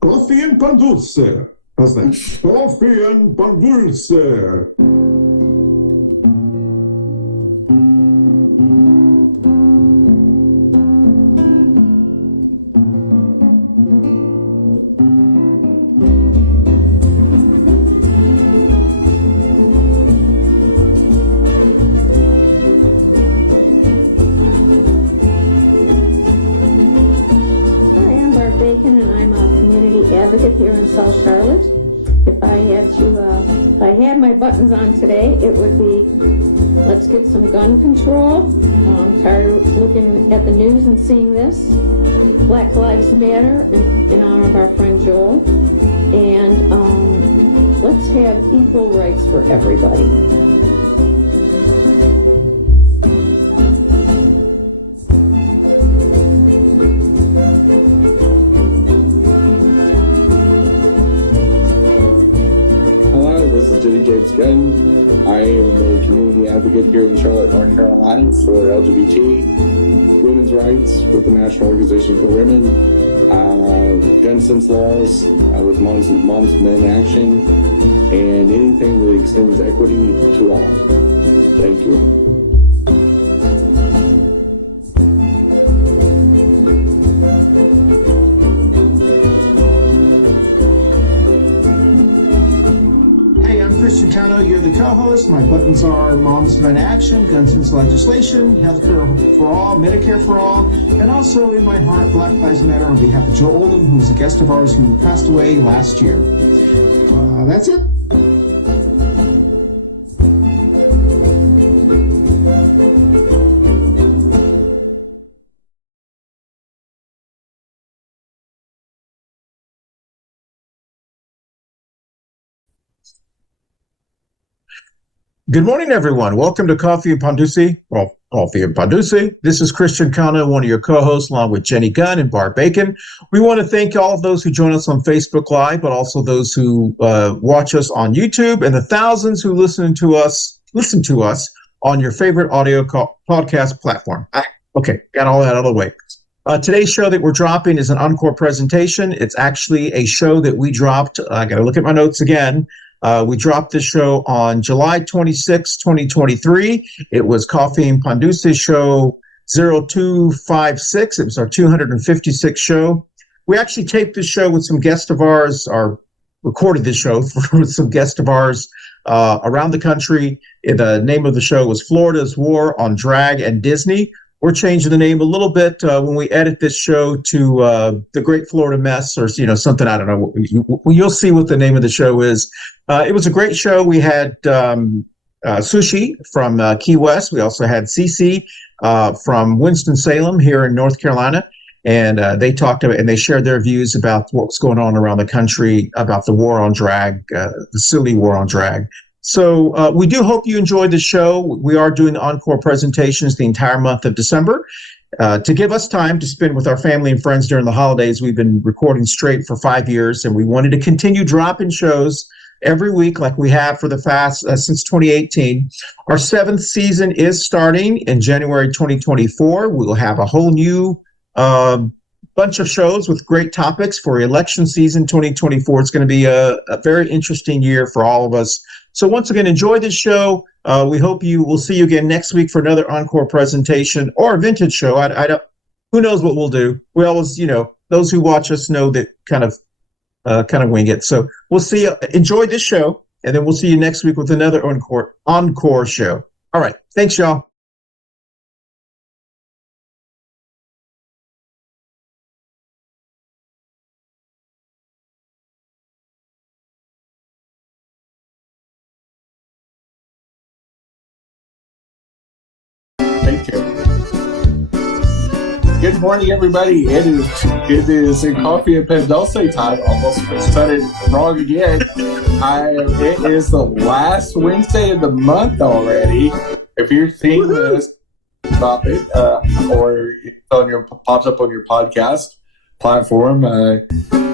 Coffee and Pan Dulce. How's that? Coffee and Pan Dulce. And I'm a community advocate here in South Charlotte. If I had my buttons on today, it would be, let's get some gun control. I'm tired of looking at the news and seeing this. Black Lives Matter in honor of our friend Joel. And let's have equal rights for everybody. Gunn. I am a community advocate here in Charlotte, North Carolina for LGBT women's rights with the National Organization for Women, gun sense laws with Moms and Men Action, and anything that extends equity to all. Thank you. Cano, you're the co-host. My buttons are Moms Men Action, Gun Sense Legislation, Healthcare for All, Medicare for All, and also in my heart, Black Lives Matter on behalf of Joe Oldham, who's a guest of ours who passed away last year. That's it. Good morning, everyone. Welcome to Coffee Pan Dulce. Well, Coffee Pan Dulce. This is Christian Cano, one of your co-hosts, along with Jenny Gunn and Barb. We want to thank all of those who join us on Facebook Live, but also those who watch us on YouTube, and the thousands who listen to us on your favorite audio podcast platform. Okay, got all that out of the way. Today's show that we're dropping is an encore presentation. It's actually a show that we dropped. I got to look at my notes again. We dropped this show on July 26, 2023. It was Coffee and Pan Dulce Show 0256. It was our 256th show. We actually taped this show with some guests of ours, or recorded this show with some guests of ours around the country. The name of the show was Florida's War on Drag and Disney. We're changing the name a little bit when we edit this show to The Great Florida Mess, or something. I don't know. You'll see what the name of the show is. It was a great show. We had Sushi from Key West. We also had Cece from Winston-Salem here in North Carolina, and they talked about and they shared their views about what's going on around the country about the war on drag, the silly war on drag. So we do hope you enjoyed the show. We are doing the encore presentations the entire month of December. To give us time to spend with our family and friends during the holidays, we've been recording straight for 5 years, and we wanted to continue dropping shows every week like we have for the past since 2018. Our 7th season is starting in January 2024. We will have a whole new bunch of shows with great topics for election season 2024. It's going to be a very interesting year for all of us. So once again, enjoy this show. We hope we'll see you again next week for another encore presentation or a vintage show. I don't. Who knows what we'll do? We always, those who watch us know that kind of wing it. So we'll see you. Enjoy this show, and then we'll see you next week with another encore show. All right. Thanks, y'all. Thank you. Good morning, everybody. It is in Coffee and Pan Dulce time. Almost said it wrong again. It is the last Wednesday of the month already. If you're seeing this, stop it, or it's pops up on your podcast platform.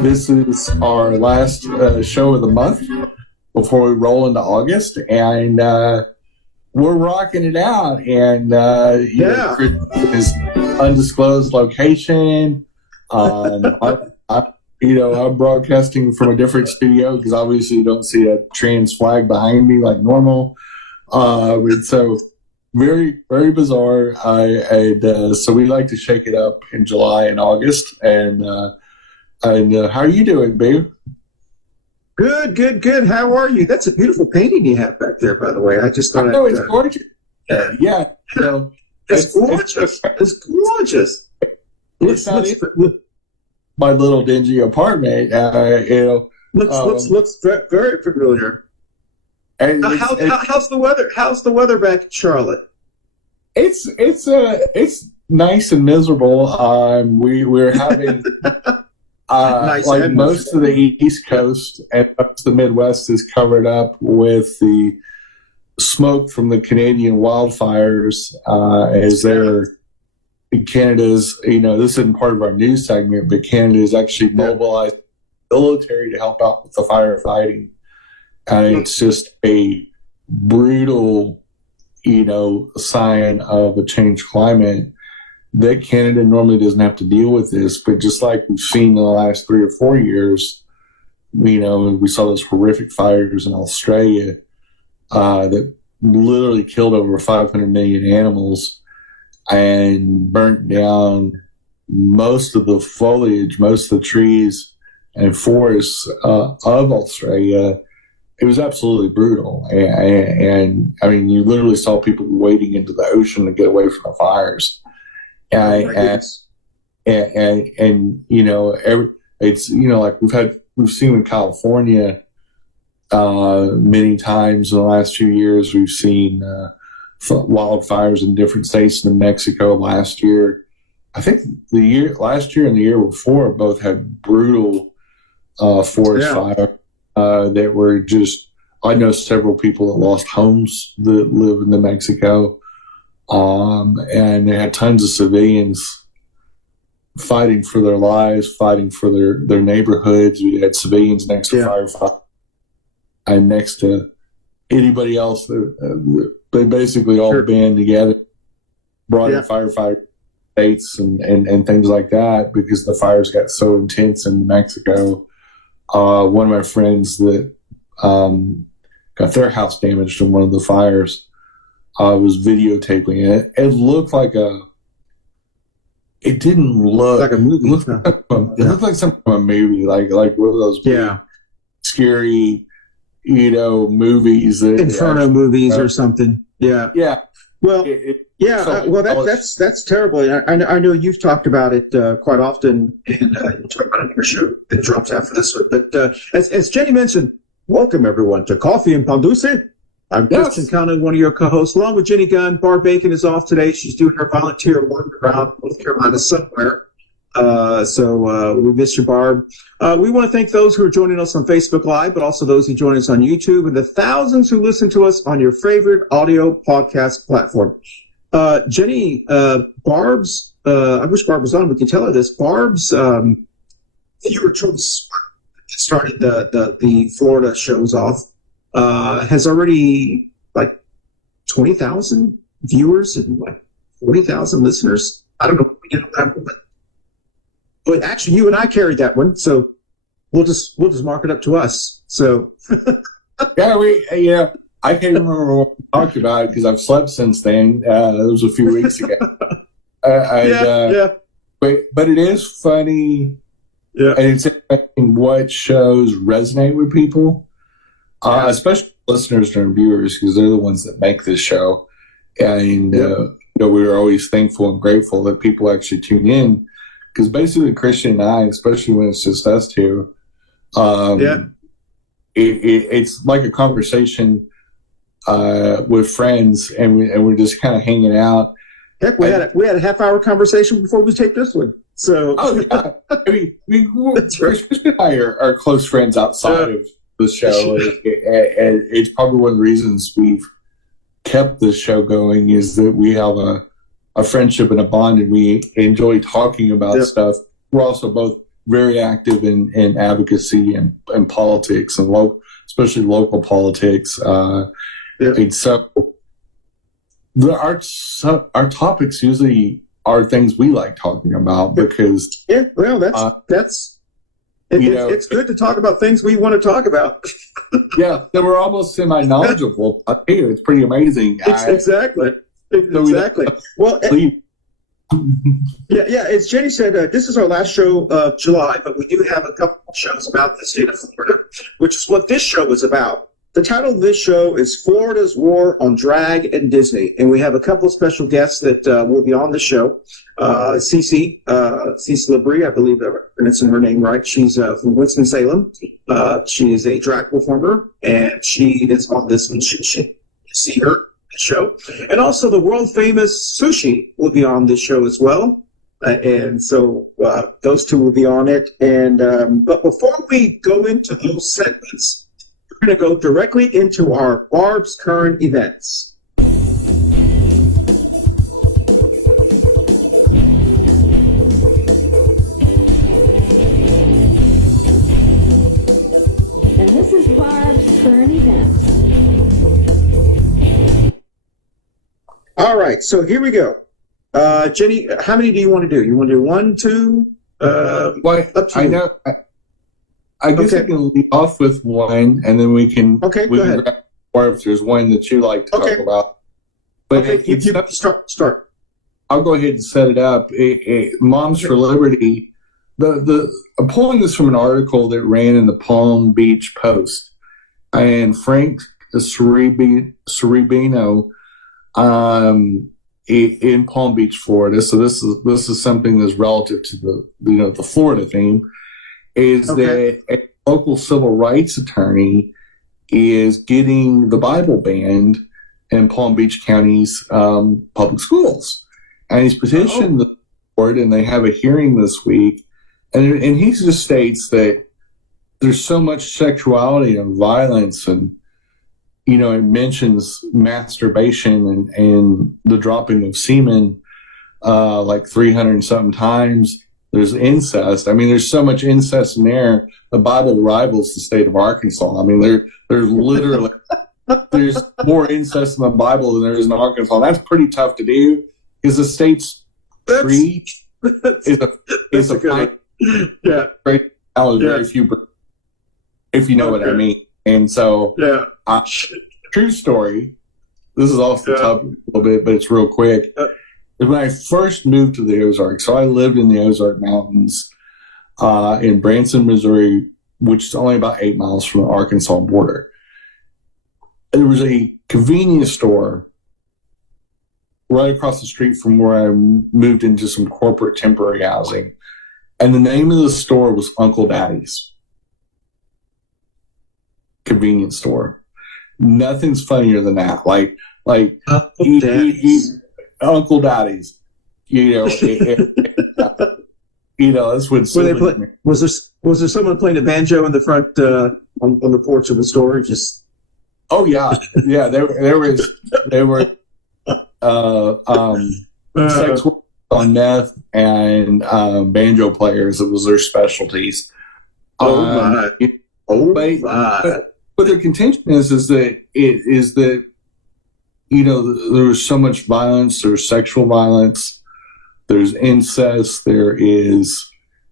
This is our last show of the month before we roll into August, and we're rocking it out. And Chris, his undisclosed location. I'm broadcasting from a different studio because obviously you don't see a trans flag behind me like normal. And so very, very bizarre. So we like to shake it up in July and August. And how are you doing, babe? Good. How are you? That's a beautiful painting you have back there, by the way. I just thought it's gorgeous. Yeah. It's gorgeous. It's gorgeous. My little dingy apartment, looks very familiar. How's the weather? How's the weather back in Charlotte? It's nice and miserable. We're having nice like most of the East Coast and up to the Midwest is covered up with the smoke from the Canadian wildfires as they're Canada's, this isn't part of our news segment, but Canada is actually mobilized the military to help out with the firefighting. And it's just a brutal, sign of a changed climate that Canada normally doesn't have to deal with this. But just like we've seen in the last 3 or 4 years, we saw those horrific fires in Australia that literally killed over 500 million animals and burnt down most of the foliage, most of the trees and forests of Australia. It was absolutely brutal. And I mean, you literally saw people wading into the ocean to get away from the fires. It's, like we've seen in California many times in the last few years. We've seen wildfires in different states in Mexico last year. I think last year and the year before both had brutal forest fire that were just, I know several people that lost homes that live in New Mexico. And they had tons of civilians fighting for their lives, fighting for their neighborhoods. We had civilians next to firefighters and next to anybody else. They basically all band together, brought in firefighter states and things like that because the fires got so intense in Mexico. One of my friends that got their house damaged in one of the fires was videotaping it. It looked like it didn't look like a movie. It looked like something from a movie, like one of those scary, movies. Inferno movies or something. Yeah. Yeah. Well, that's terrible. I know you've talked about it quite often, and you talk about it on your show. It drops after this one. But as Jenny mentioned, welcome everyone to Coffee and Pan Dulce. I'm Christian Cano, one of your co-hosts, along with Jenny Gunn. Barb Bacon is off today. She's doing her volunteer work around North Carolina somewhere. So we miss you, Barb. We want to thank those who are joining us on Facebook Live, but also those who join us on YouTube, and the thousands who listen to us on your favorite audio podcast platform. Jenny, Barb's, I wish Barb was on. We can tell her this. Barb's viewer choice started the Florida shows off. Has already like 20,000 viewers and like 40,000 listeners. I don't know what we did on that one, but actually you and I carried that one, so we'll just mark it up to us. So I can't remember what we talked about because I've slept since then. It was a few weeks ago. But it is funny. Yeah, and it's interesting what shows resonate with people. Especially listeners and viewers, because they're the ones that make this show. And we're always thankful and grateful that people actually tune in, because basically Christian and I, especially when it's just us two, it's like a conversation with friends, and we're just kind of hanging out. Heck, we had a half-hour conversation before we taped this one. So, I mean, Christian and I are close friends outside of the show, and it's probably one of the reasons we've kept this show going is that we have a friendship and a bond, and we enjoy talking about stuff. We're also both very active in advocacy and politics, and especially local politics. And so our topics usually are things we like talking about because that's It's good to talk about things we want to talk about. Yeah, they were almost semi-knowledgeable. I tell you, it's pretty amazing. Exactly. Well, yeah. As Jenny said, this is our last show of July, but we do have a couple of shows about the state of Florida, which is what this show is about. The title of this show is Florida's War on Drag and Disney, and we have a couple of special guests that will be on the show. Cece Labrie, I believe I'm pronouncing her name right. She's from Winston-Salem. She is a drag performer, and she is on this one. You see her show. And also the world-famous Sushi will be on this show as well. And so those two will be on it. And but before we go into those segments, we're going to go directly into our Barb's current events. And this is Barb's current events. All right, so here we go. Jenny, how many do you want to do? You want to do 1, 2? Well, up to I you. know. I guess I can lead off with one, and then we can. Okay, go ahead. Grab more if there's one that you like to talk about. But Okay, you start. I'll go ahead and set it up. Moms for Liberty. I'm pulling this from an article that ran in the Palm Beach Post, and Frank Cerebino, in Palm Beach, Florida. So this is something that's relative to the Florida theme. Is that a local civil rights attorney is getting the Bible banned in Palm Beach County's public schools, and he's petitioned the court, and they have a hearing this week, and he just states that there's so much sexuality and violence, and it mentions masturbation and the dropping of semen like 300 and something times. There's incest. I mean, there's so much incest in there. The Bible rivals the state of Arkansas. I mean, there's literally there's more incest in the Bible than there is in Arkansas. That's pretty tough to do because the state's creed is a good yeah. Very few, if you know what I mean. And so, true story. This is off the top a little bit, but it's real quick. When I first moved to the Ozarks, so I lived in the Ozark Mountains in Branson, Missouri, which is only about 8 miles from the Arkansas border. There was a convenience store right across the street from where I moved into some corporate temporary housing. And the name of the store was Uncle Daddy's convenience store. Nothing's funnier than that. Like Uncle Daddy's. Uncle Daddy's, that's what. Was there someone playing a banjo in the front on the porch of the store? Just oh yeah. There were sex work on meth and banjo players. It was their specialties. My! But their contention is that there was so much violence. There's sexual violence. There's incest. There is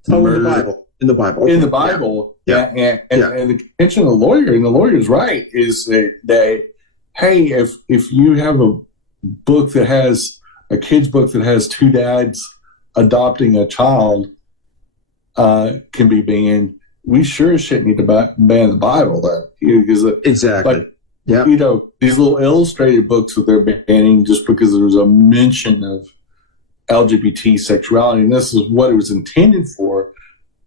murder. In the Bible. In the Bible. Yeah. And the contention of the lawyer, and the lawyer's right, is that hey, if you have a book that has a kid's book that has two dads adopting a child can be banned, we sure as shit need to ban the Bible. Exactly. Yeah, these little illustrated books that they're banning just because there's a mention of LGBT sexuality, and this is what it was intended for.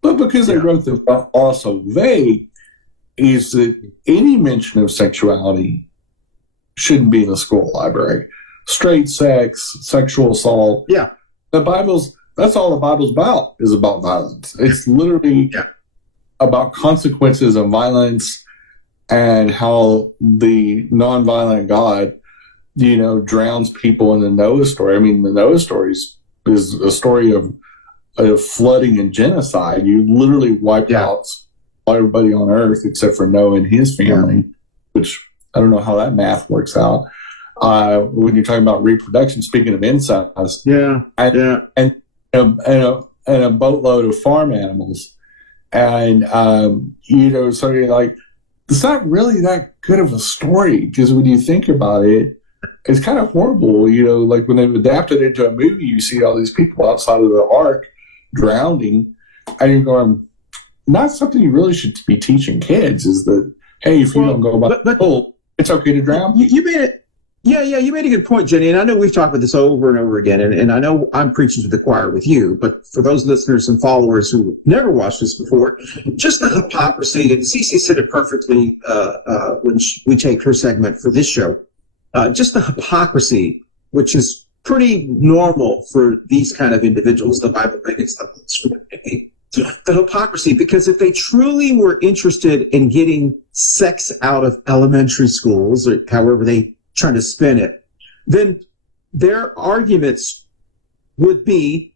But because they wrote them also vague, is that any mention of sexuality shouldn't be in the school library. Straight sex, sexual assault. Yeah. That's all the Bible's about, is about violence. It's literally about consequences of violence and how the nonviolent God, drowns people in the Noah story. I mean, the Noah story is a story of flooding and genocide. You literally wiped out everybody on earth except for Noah and his family, which I don't know how that math works out. When you're talking about reproduction, speaking of incest, and a boatload of farm animals. And, so you're like, it's not really that good of a story, because when you think about it, it's kind of horrible. Like when they've adapted it into a movie, you see all these people outside of the ark drowning, and you're going, not something you really should be teaching kids is that, hey, if you don't go by the rule, it's okay to drown. You made it. Yeah, you made a good point, Jenny. And I know we've talked about this over and over again, and I know I'm preaching to the choir with you, but for those listeners and followers who never watched this before, just the hypocrisy, and Cece said it perfectly when we take her segment for this show, just the hypocrisy, which is pretty normal for these kind of individuals, the Bible bigots, the hypocrisy, because if they truly were interested in getting sex out of elementary schools, or however they trying to spin it, then their arguments would be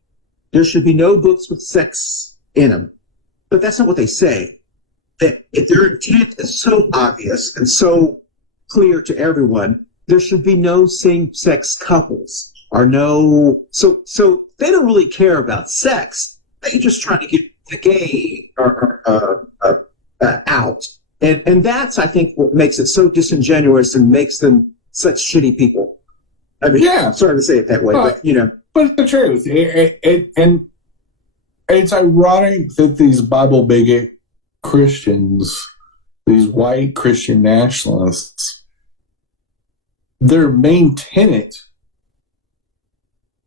there should be no books with sex in them. But that's not what they say. That if their intent is so obvious and so clear to everyone, there should be no same-sex couples or no. So they don't really care about sex. They just trying to get the gay out, and that's, I think, what makes it so disingenuous and makes them such shitty people. I mean, yeah. Sorry to say it that way, but it's the truth. And it's ironic that these Bible bigot Christians, these white Christian nationalists, their main tenet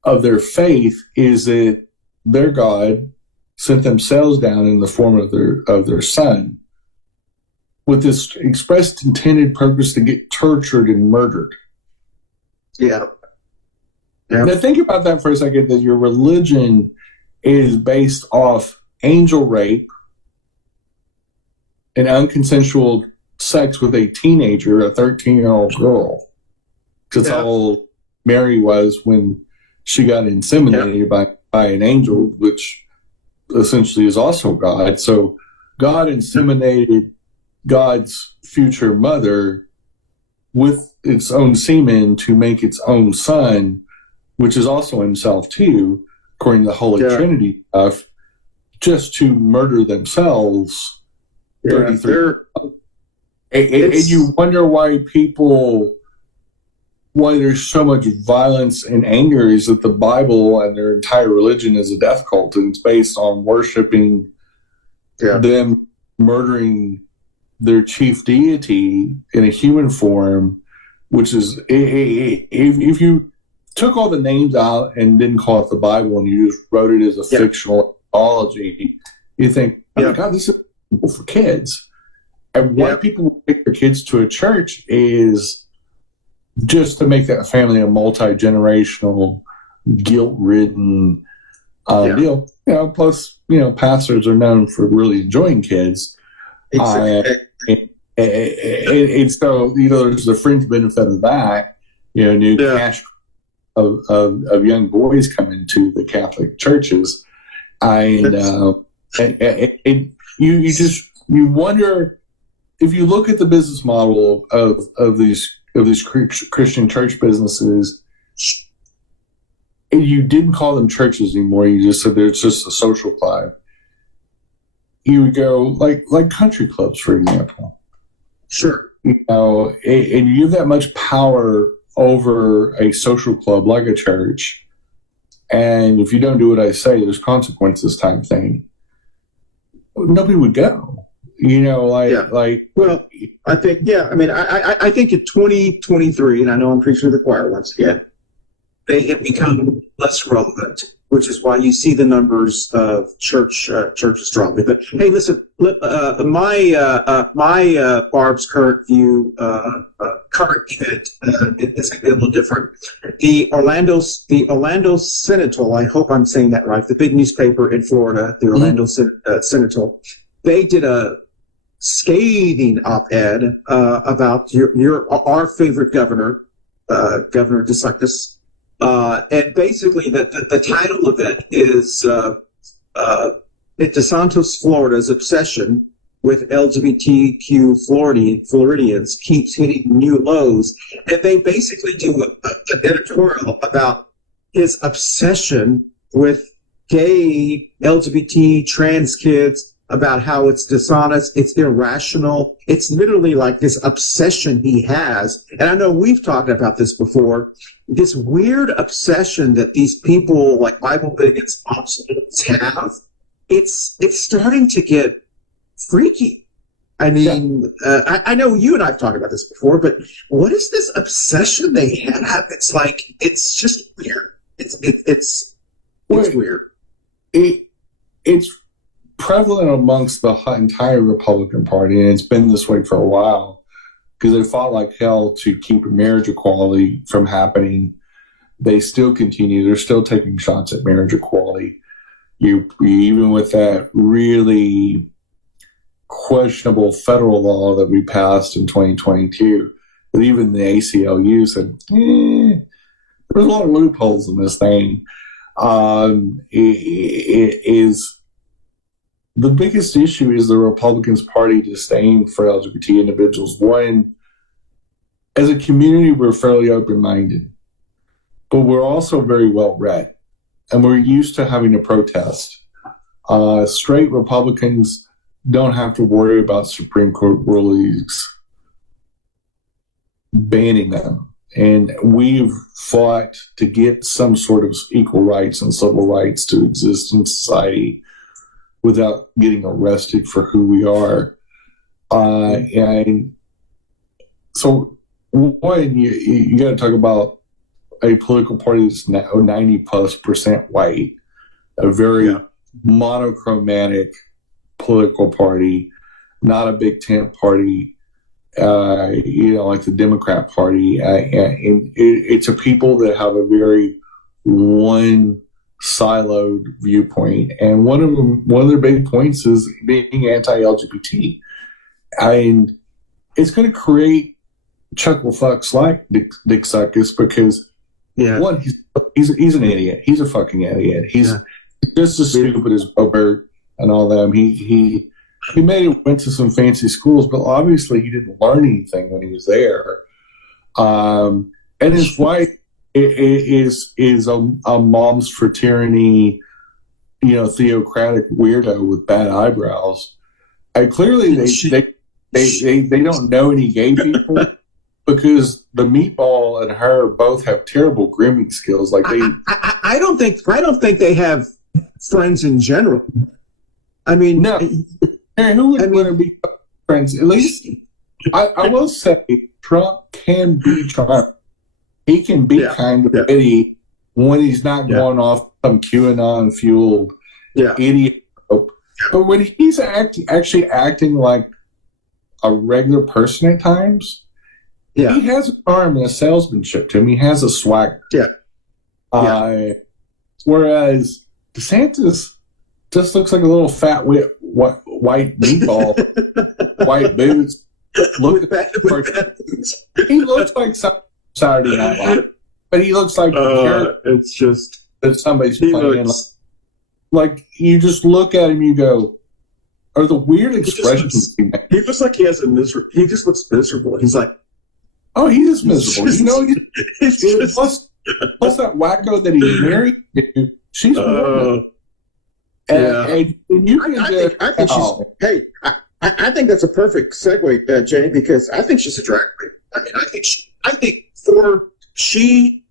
of their faith is that their God sent themselves down in the form of their son, with this expressed intended purpose to get tortured and murdered. Yeah. Now think about that for a second, that your religion is based off angel rape and unconsensual sex with a teenager, a 13-year-old girl. Because how old Mary was when she got inseminated by an angel, which essentially is also God. So God inseminated God's future mother with its own semen to make its own son, which is also himself too, according to the Holy Trinity stuff, just to murder themselves. 33. And you wonder why there's so much violence and anger, is that the Bible and their entire religion is a death cult, and it's based on worshiping them murdering their chief deity in a human form, which is, if you took all the names out and didn't call it the Bible and you just wrote it as a fictional mythology, you think, oh my God, this is for kids. And why people take their kids to a church is just to make that family a multi-generational, guilt-ridden deal. Plus, pastors are known for really enjoying kids. And so, there's the fringe benefit of that. New cash of young boys coming to the Catholic churches, and you wonder, if you look at the business model of these Christian church businesses, and you didn't call them churches anymore, you just said it's just a social club. You would go like country clubs, for example. Sure. And you give that much power over a social club like a church, and if you don't do what I say, there's consequences type thing. Nobody would go. Well, I think, I think in 2023, and I know I'm preaching to the choir once again, they have become less relevant, which is why you see the numbers of churches dropping. But hey, listen, my Barb's current view, current event is going to be a little different. The Orlando Sentinel, I hope I'm saying that right, the big newspaper in Florida, the Orlando Sentinel, they did a scathing op-ed about our favorite governor, Governor DeSantis. And basically, the title of it is DeSantis, Florida's obsession with LGBTQ Floridians keeps hitting new lows. And they basically do an editorial about his obsession with gay, LGBT, trans kids, about how it's dishonest, it's irrational. It's literally like this obsession he has. And I know we've talked about this before, this weird obsession that these people like Bible bigots have. It's starting to get freaky. I mean, I know you and I've talked about this before, but what is this obsession they have? It's like, it's just weird. It's weird. It's prevalent amongst the entire Republican Party, and it's been this way for a while because they fought like hell to keep marriage equality from happening. They still continue. They're still taking shots at marriage equality. Even with that really questionable federal law that we passed in 2022, but even the ACLU said, there's a lot of loopholes in this thing. The biggest issue is the Republicans Party disdain for LGBT individuals. One, as a community, we're fairly open-minded, but we're also very well-read, and we're used to having to protest. Straight Republicans don't have to worry about Supreme Court rulings banning them. And we've fought to get some sort of equal rights and civil rights to exist in society without getting arrested for who we are. And so, one, you got to talk about a political party that's 90+% white, a very monochromatic political party, not a big tent party, like the Democrat Party. And it's a people that have a very one-siloed viewpoint. And one of their big points is being anti-LGBT. And it's going to create chuckle fucks like Dick Suckus because, one, he's an idiot. He's a fucking idiot. He's just as stupid as Robert and all them. He may have went to some fancy schools, but obviously he didn't learn anything when he was there. And his wife is a mom's for tyranny, theocratic weirdo with bad eyebrows. And clearly they don't know any gay people because the meatball and her both have terrible grooming skills. Like I don't think they have friends in general. I mean, no. Who would want to be friends? At least, I will say, Trump can be Trump. He can be kind of witty when he's not going off some QAnon-fueled idiot. But when he's actually acting like a regular person at times, he has a charm and a salesmanship to him. He has a swagger. Whereas DeSantis just looks like a little fat white meatball, white boots. He looks like Saturday Night Live, but he looks like it's just that somebody's playing. Like you just look at him, you go, "Are the weird expressions?" He looks like he has a miserable. He just looks miserable. He's like, "Oh, he is miserable." Plus that wacko that he's married to, she's. And you can I think that's a perfect segue, Jenny, because I think she's a drag queen. I mean, I think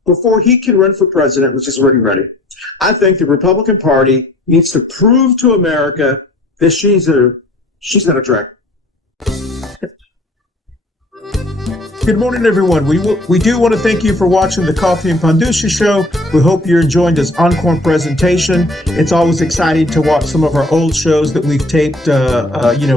before he can run for president, which is already ready, I think the Republican Party needs to prove to America that she's not a drag. Good morning, everyone. We do want to thank you for watching the Coffee Pan Dulce Show. We hope you're enjoying this Encore presentation. It's always exciting to watch some of our old shows that we've taped.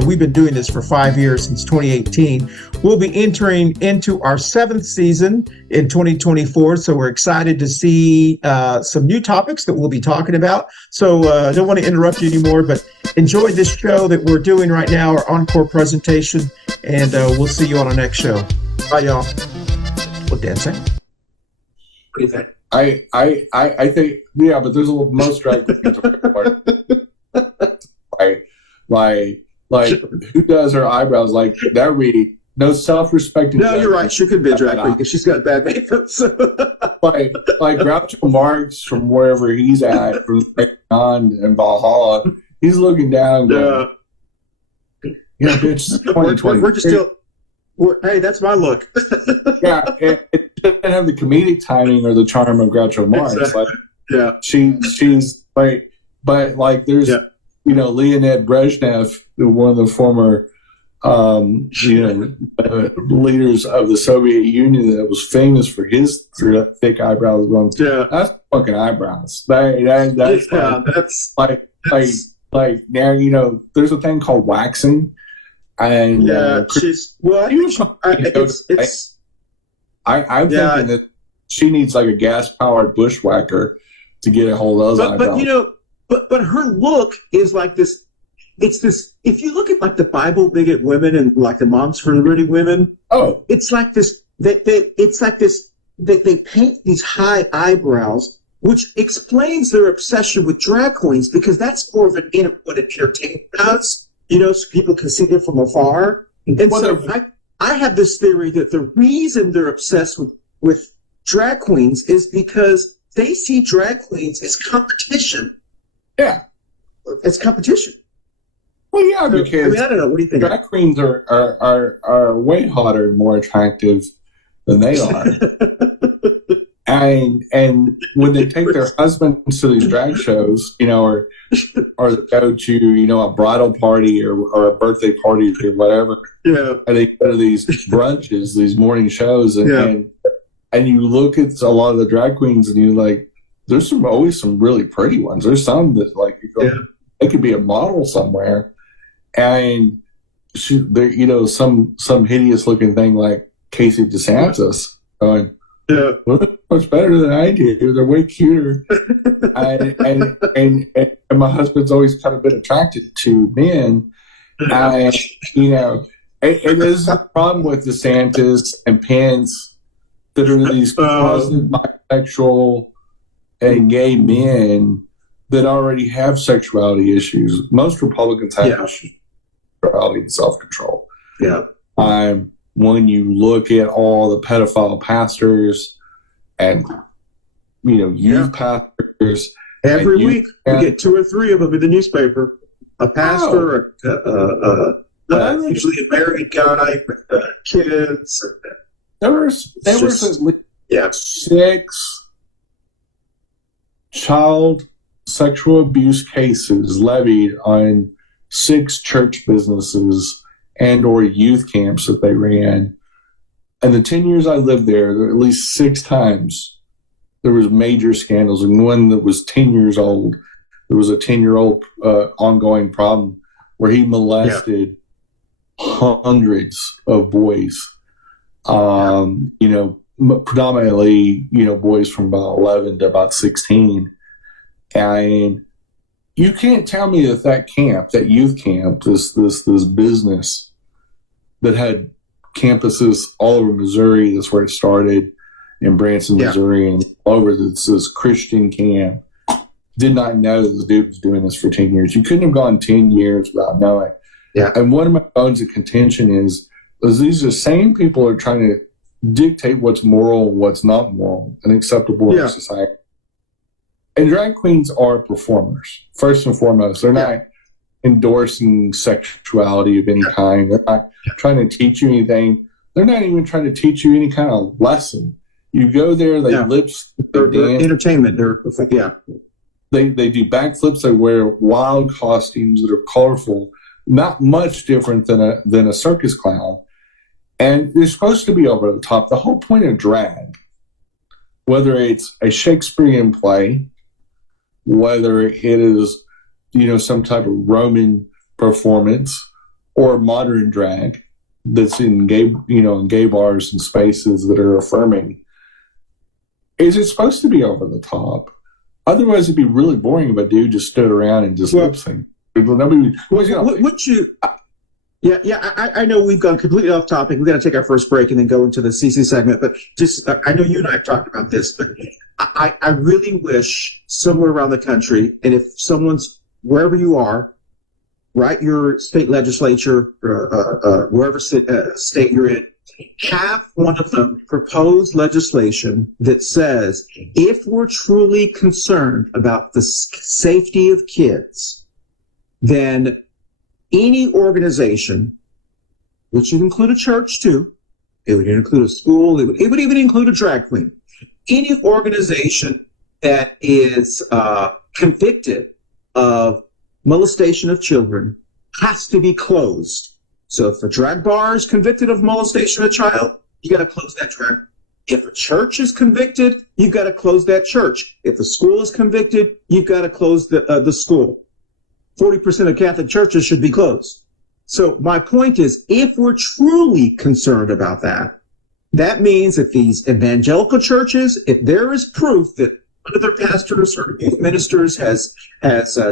We've been doing this for 5 years, since 2018. We'll be entering into our 7th season in 2024, so we're excited to see some new topics that we'll be talking about. So I don't want to interrupt you anymore, but enjoy this show that we're doing right now, our Encore presentation, and we'll see you on our next show. Bye, y'all. What Dan say? What do you think? I think but there's most drag queens like who does her eyebrows like that? Really no self-respecting. No, you're right. She could be a drag queen because she's got bad makeup. So. like Groucho Marx from wherever he's at, from Gunn and Valhalla, he's looking down. Going, Yeah, bitch. We're just still. Hey, that's my look. Yeah, it doesn't have the comedic timing or the charm of Groucho Marx. Exactly. Like, Yeah, she's like, but like, there's Leonid Brezhnev, one of the former leaders of the Soviet Union that was famous for his thick eyebrows. Yeah, that's fucking eyebrows. That's like now there's a thing called waxing, and she's well. I'm thinking that she needs like a gas-powered bushwhacker to get a hold of those eyebrows. But her look is like this. It's this. If you look at like the Bible bigot women and like the Moms for Liberty women, it's like this. It's like this. They paint these high eyebrows, which explains their obsession with drag queens, because that's more of what an entertainment does. So people can see them from afar. And I have this theory that the reason they're obsessed with drag queens is because they see drag queens as competition. Yeah, as competition. Well, yeah, because I don't know. What do you think? Drag queens are way hotter and more attractive than they are. and when they take their husbands to these drag shows, or they go to a bridal party or a birthday party or whatever, and they go to these brunches, these morning shows, and you look at a lot of the drag queens and you like, there's always some really pretty ones. There's some that like they could be a model somewhere. And some hideous looking thing like Casey DeSantis going, well, much better than I do. They're way cuter. and my husband's always kind of been attracted to men. And there's a problem with DeSantis and Pence that are these closet bisexual and gay men that already have sexuality issues. Most Republicans have issues. And self-control. When you look at all the pedophile pastors and youth pastors, every week we get 2 or 3 of them in the newspaper. A pastor, usually a married guy with kids. There was at least 6 child sexual abuse cases levied on 6 church businesses and or youth camps that they ran. And the 10 years I lived there at least 6 times there was major scandals. And one that was 10 years old, there was a 10-year-old ongoing problem where he molested hundreds of boys. Predominantly, boys from about 11 to about 16. And you can't tell me that camp, that youth camp, this business that had campuses all over Missouri, that's where it started, in Branson, Missouri, and all over this Christian camp, did not know that the dude was doing this for 10 years. You couldn't have gone 10 years without knowing. Yeah. And one of my bones of contention is these are the same people are trying to dictate what's moral, what's not moral, and acceptable in society. And drag queens are performers, first and foremost. They're not endorsing sexuality of any kind. They're not trying to teach you anything. They're not even trying to teach you any kind of lesson. You go there, they they're entertainment. They do backflips. They wear wild costumes that are colorful, not much different than a circus clown. And they're supposed to be over the top. The whole point of drag, whether it's a Shakespearean play, whether it is, some type of Roman performance or modern drag that's in gay bars and spaces that are affirming, is it supposed to be over the top? Otherwise, it'd be really boring if a dude just stood around and just lip sync. Would you? I know we've gone completely off topic. We're going to take our first break and then go into the CC segment. But just, I know you and I have talked about this, but I really wish somewhere around the country, and if someone's, wherever you are, write your state legislature, wherever state you're in, have one of them propose legislation that says, if we're truly concerned about the safety of kids, then any organization, which would include a church too, it would include a school, it would even include a drag queen, any organization that is convicted of molestation of children has to be closed. So if a drag bar is convicted of molestation of a child, you got to close that drag. If a church is convicted, you've got to close that church. If the school is convicted, you've got to close the school. 40% of Catholic churches should be closed. So my point is, if we're truly concerned about that, that means that these evangelical churches, if there is proof that one of their pastors or ministers has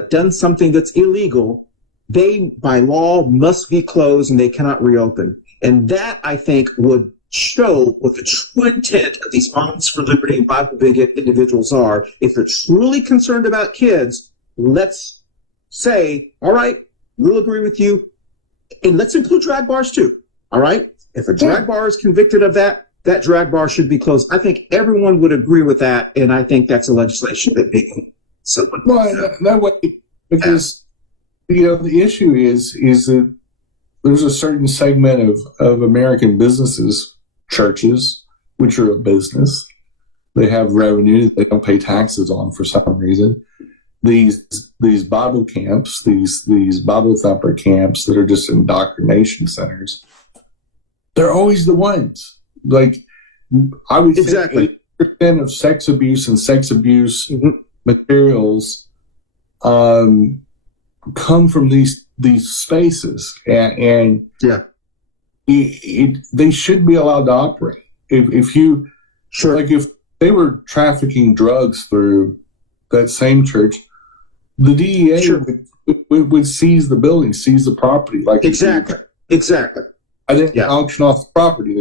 done something that's illegal, they, by law, must be closed and they cannot reopen. And that, I think, would show what the true intent of these Moms for Liberty and Bible bigot individuals are. If they're truly concerned about kids, let's say, all right, we'll agree with you. And let's include drag bars too. All right? If a drag bar is convicted of that, that drag bar should be closed. I think everyone would agree with that, and I think that's a legislation that maybe someone. Well, that way, because the issue is that there's a certain segment of American businesses, churches, which are a business. They have revenue that they don't pay taxes on for some reason. These Bible camps, these Bible thumper camps that are just indoctrination centers, they're always the ones. Like, I would say 80% of sex abuse and sex abuse materials come from these spaces, and they should be allowed to operate. If they were trafficking drugs through that same church, the DEA would seize the building, seize the property. Like exactly. I didn't auction off the property.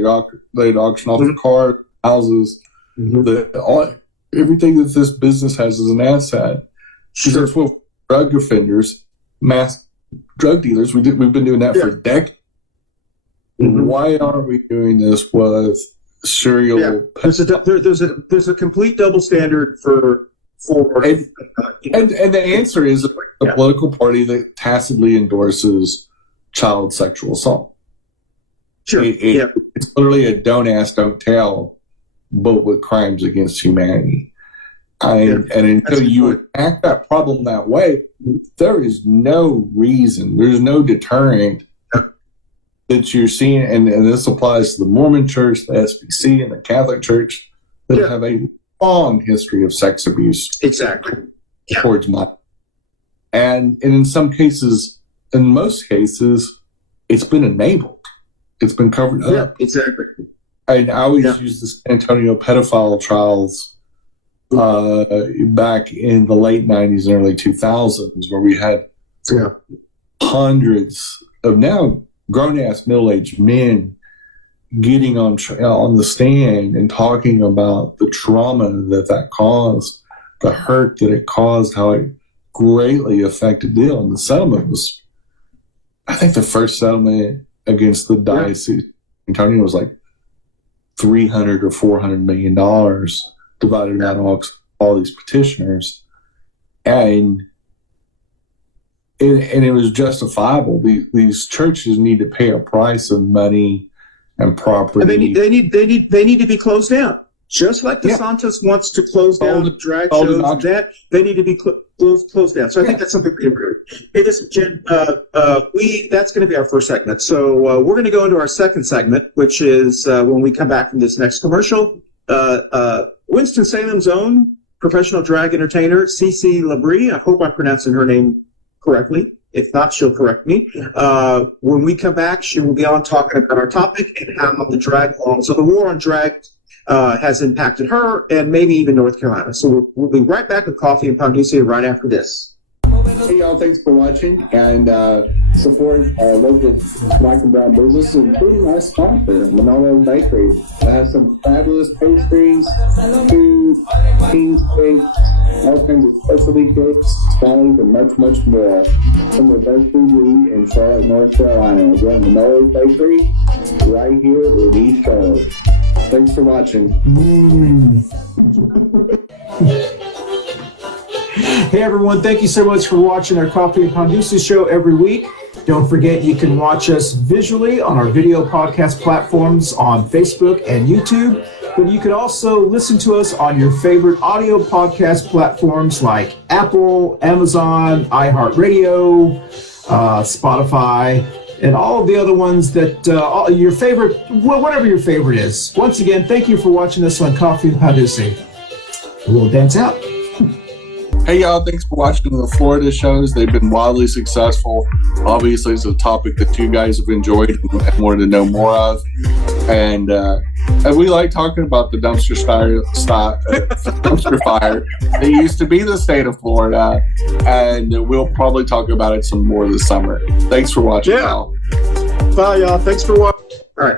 They'd auction off the car, houses, everything that this business has as an asset. Because that's what drug offenders, mass drug dealers, we've been doing that for a decade. Why aren't we doing this with serial? There's a complete double standard for and the answer is a political party that tacitly endorses child sexual assault. It's literally a don't ask, don't tell, but with crimes against humanity. And until you attack that problem that way, there is no reason, there's no deterrent that you're seeing, and this applies to the Mormon Church, the SBC, and the Catholic Church that have a long history of sex abuse towards minors. And in some cases, in most cases, it's been enabled. It's been covered up. And I always use the San Antonio pedophile trials back in the late 90s and early 2000s, where we had hundreds of now grown-ass middle-aged men getting on the stand and talking about the trauma that caused, the hurt that it caused, how it greatly affected them. And the settlement was, I think the first settlement against the diocese Antonio was like $300 or $400 million divided out all these petitioners, and it was justifiable. These churches need to pay a price of money and property. And they need to be closed down, just like the Santos wants to close down the drag shows. That they need to be closed down. So I think that's something pretty important. Hey, listen, Jen, that's going to be our first segment. So we're going to go into our second segment, which is when we come back from this next commercial. Winston-Salem's own professional drag entertainer, CC Labrie. I hope I'm pronouncing her name correctly. If not, she'll correct me. When we come back, she will be on talking about our topic and how the drag law. So the war on drag has impacted her and maybe even North Carolina. So we'll be right back with Coffee and Pan Dulce right after this. Hey y'all, thanks for watching and support our local black and brown businesses, including our sponsor, Manolo Bakery. That has some fabulous pastries, food, cheesecakes, all kinds of specialty cakes, stalls, and much, much more. Some of the best food we eat in Charlotte, North Carolina. Again, Manolo Bakery, right here in East Charlotte. Thanks for watching. Hey everyone, thank you so much for watching our Coffee Pan Dulce Show every week. Don't forget you can watch us visually on our video podcast platforms on Facebook and YouTube, but you can also listen to us on your favorite audio podcast platforms like Apple, Amazon, iHeartRadio, Spotify, and all of the other ones that your favorite, whatever your favorite is. Once again, thank you for watching us on Coffee Pan Dulce. We'll dance out. Hey y'all, thanks for watching the Florida shows. They've been wildly successful. Obviously, it's a topic that you guys have enjoyed and wanted to know more of. And we like talking about the dumpster fire that used to be the state of Florida. And we'll probably talk about it some more this summer. Thanks for watching, y'all. Bye, y'all. Thanks for watching. All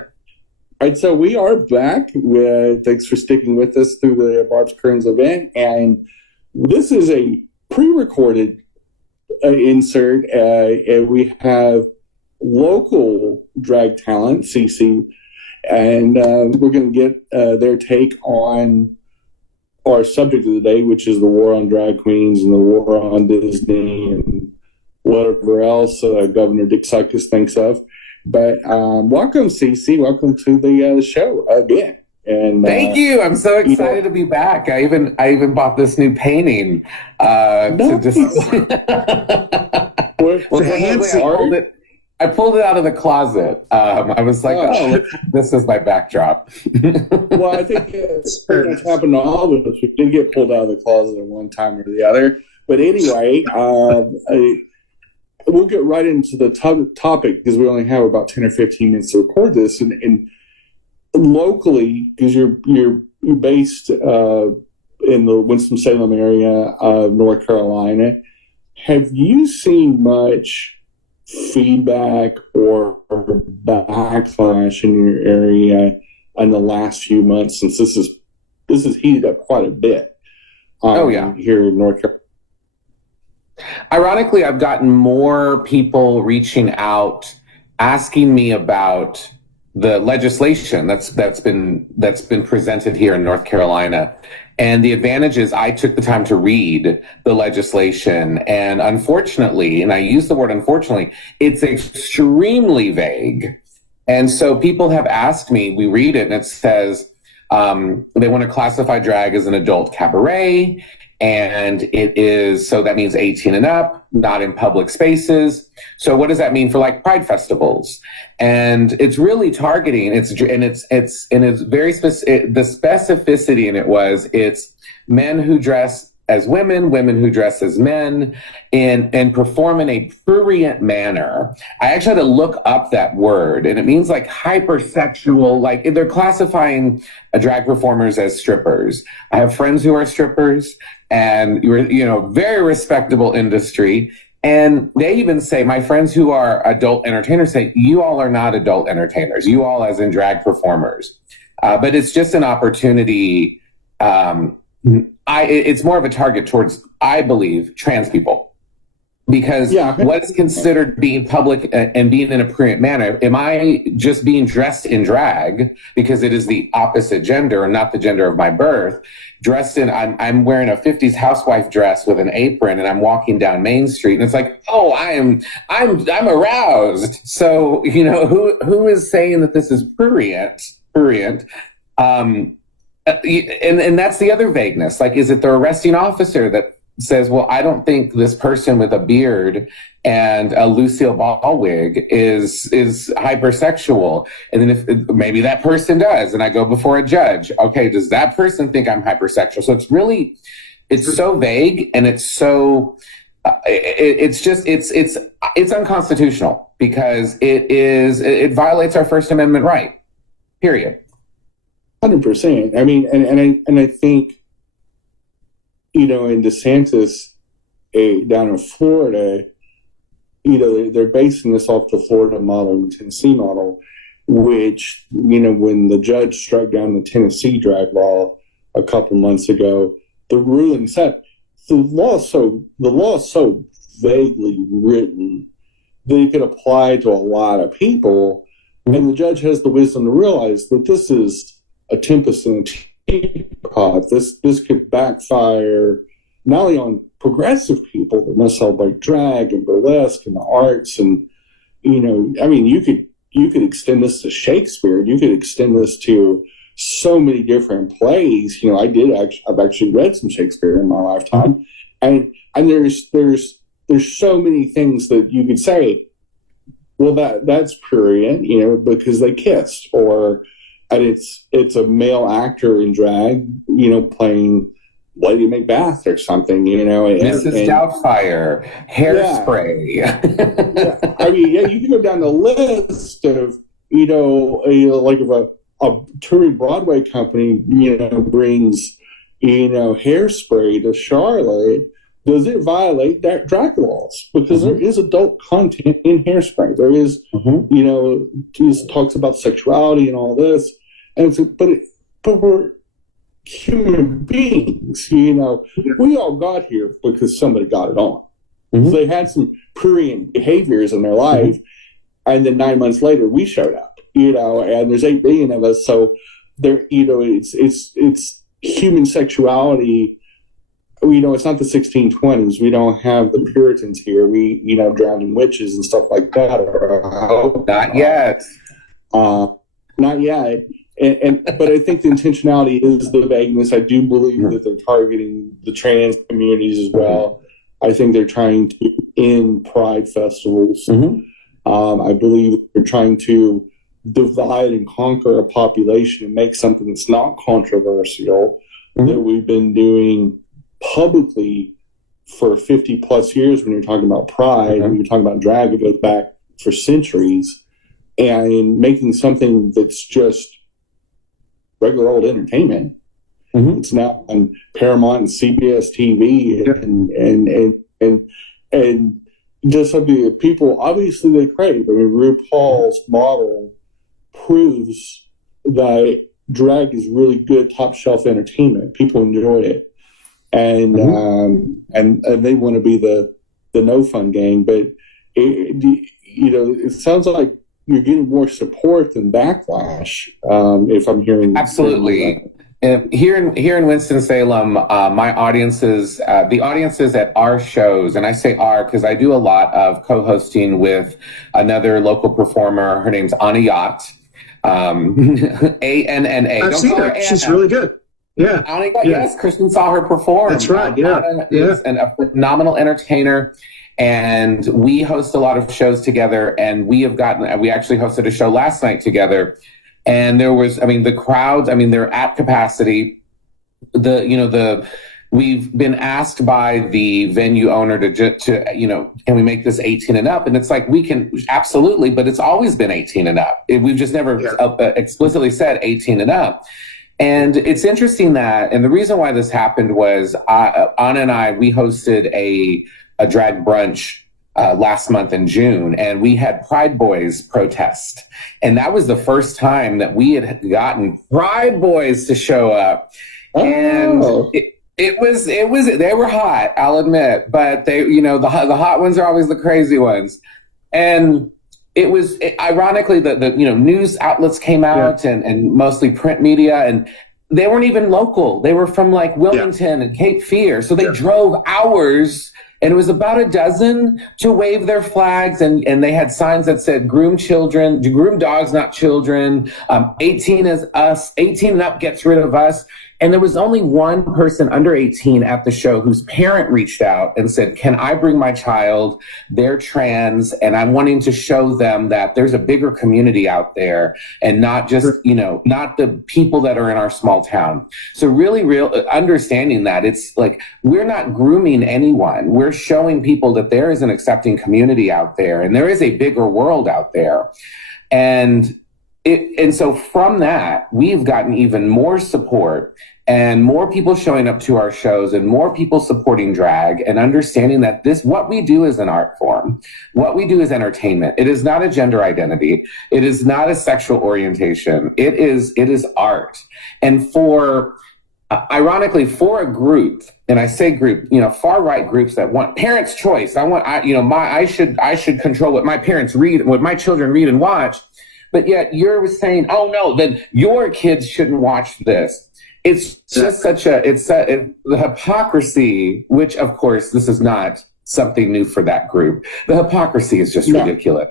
right, so we are back. Thanks for sticking with us through the Barb's Curtains event. And this is a pre-recorded insert, and we have local drag talent, CC, and we're going to get their take on our subject of the day, which is the war on drag queens and the war on Disney and whatever else Governor Dick Suckus thinks of. But welcome, CC. Welcome to the show again. And thank you. I'm so excited to be back. I even bought this new painting. I pulled it out of the closet. I was like, this is my backdrop. Well, I think it's happened to all of us. We did get pulled out of the closet at one time or the other. But anyway, we'll get right into the topic because we only have about 10 or 15 minutes to record this. And locally, because you're based in the Winston-Salem area of North Carolina, have you seen much feedback or backlash in your area in the last few months, since this has heated up quite a bit? Here in North Carolina. Ironically, I've gotten more people reaching out, asking me about the legislation that's been presented here in North Carolina. And the advantage is I took the time to read the legislation. And unfortunately, and I use the word unfortunately, it's extremely vague. And so people have asked me, we read it and it says they want to classify drag as an adult cabaret. And it is, so that means 18 and up, not in public spaces. So what does that mean for like pride festivals? And it's really targeting, it's very specific. The specificity in it's men who dress as women, women who dress as men, and perform in a prurient manner. I actually had to look up that word, and it means like hypersexual, like they're classifying drag performers as strippers. I have friends who are strippers, and very respectable industry. And they even say, my friends who are adult entertainers say, you all are not adult entertainers, you all as in drag performers. But it's just an opportunity. It's more of a target towards, I believe, trans people. Because what is considered being public and being in a prurient manner? Am I just being dressed in drag because it is the opposite gender and not the gender of my birth? Dressed in, I'm wearing a 50s housewife dress with an apron and I'm walking down Main Street and it's like, oh, I'm aroused. So, who is saying that this is prurient? And that's the other vagueness. Like, is it the arresting officer that says, well, I don't think this person with a beard and a Lucille Ball wig is hypersexual. And then if maybe that person does, and I go before a judge, okay, does that person think I'm hypersexual? So it's so vague, and it's so, it's unconstitutional because it violates our First Amendment right, period. 100%. I mean, and I think, in DeSantis down in Florida, they're basing this off the Florida model and the Tennessee model, which, when the judge struck down the Tennessee drag law a couple months ago, the ruling said the law is so vaguely written that it can apply to a lot of people, and the judge has the wisdom to realize that this is a tempest in a teapot. This could backfire not only on progressive people that want to celebrate drag and burlesque and the arts and I mean, you could extend this to Shakespeare. You could extend this to so many different plays. I've actually read some Shakespeare in my lifetime, and there's so many things that you could say. Well, that's prurient, because they kissed, and it's a male actor in drag, playing Lady Macbeth or something, Mrs. Doubtfire, Hairspray. Yeah. I mean, you can go down the list of, like if a touring Broadway company, brings, Hairspray to Charlotte. Does it violate that drag laws? Because there is adult content in Hairspray. There is, he talks about sexuality and all this, and but we're human beings. We all got here because somebody got it on. So they had some prurient behaviors in their life, and then 9 months later we showed up. And there's 8 billion of us, so there. It's human sexuality. It's not the 1620s. We don't have the Puritans here. We, drowning witches and stuff like that. Not yet. Not yet. But I think the intentionality is the vagueness. I do believe that they're targeting the trans communities as well. I think they're trying to end pride festivals. I believe they're trying to divide and conquer a population and make something that's not controversial that we've been doing publicly for 50 plus years. When you're talking about pride, when you're talking about drag, it goes back for centuries, and making something that's just regular old entertainment. It's now on Paramount and CBS TV, and just something that people obviously they crave. I mean, RuPaul's model proves that drag is really good top shelf entertainment. People enjoy it. And they want to be the no fun gang, but it sounds like you're getting more support than backlash. If I'm hearing absolutely. Here in Winston-Salem, my audiences, the audiences at our shows, and I say our because I do a lot of co-hosting with another local performer. Her name's Anna Yacht, A-N-N-A. I've seen her. She's really good. Yeah. Yes, Kristen saw her perform. That's right. Yeah. Anna is a phenomenal entertainer, and we host a lot of shows together. And we actually hosted a show last night together. And there was, the crowds, they're at capacity. We've been asked by the venue owner to can we make this 18 and up? And it's like, we can absolutely, but it's always been 18 and up. We've just never explicitly said 18 and up. And it's interesting that, and the reason why this happened was Anna and I, we hosted a drag brunch last month in June, and we had Pride Boys protest. And that was the first time that we had gotten Pride Boys to show up. And it was, they were hot, I'll admit, but they, the hot ones are always the crazy ones. And ironically, the news outlets came out and mostly print media, and they weren't even local. They were from like Wilmington and Cape Fear. So they drove hours, and it was about a dozen to wave their flags. And they had signs that said groom dogs, not children. 18 is us, 18 and up gets rid of us. And there was only one person under 18 at the show whose parent reached out and said, can I bring my child? They're trans, and I'm wanting to show them that there's a bigger community out there, and not just, not the people that are in our small town. So really understanding that it's like, we're not grooming anyone. We're showing people that there is an accepting community out there, and there is a bigger world out there. And so from that, we've gotten even more support and more people showing up to our shows and more people supporting drag and understanding that what we do is an art form. What we do is entertainment. It is not a gender identity. It is not a sexual orientation. It is art. And ironically, for a group, and I say group, far right groups that want parents' choice. I should control what my parents read, what my children read and watch. But yet you're saying, oh no, then your kids shouldn't watch this. It's just the hypocrisy, which of course, this is not something new for that group. The hypocrisy is just ridiculous.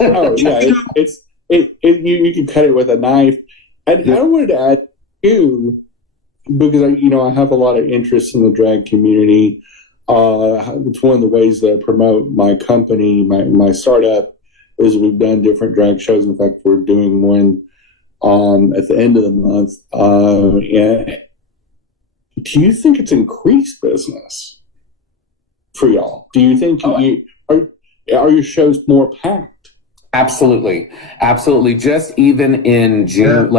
Oh yeah, you can cut it with a knife. And I wanted to add too, because I have a lot of interest in the drag community. It's one of the ways that I promote my company, my startup, is we've done different drag shows. In fact, we're doing one at the end of the month. And do you think it's increased business for y'all? Do you think are your shows more packed? Absolutely. Just even in June,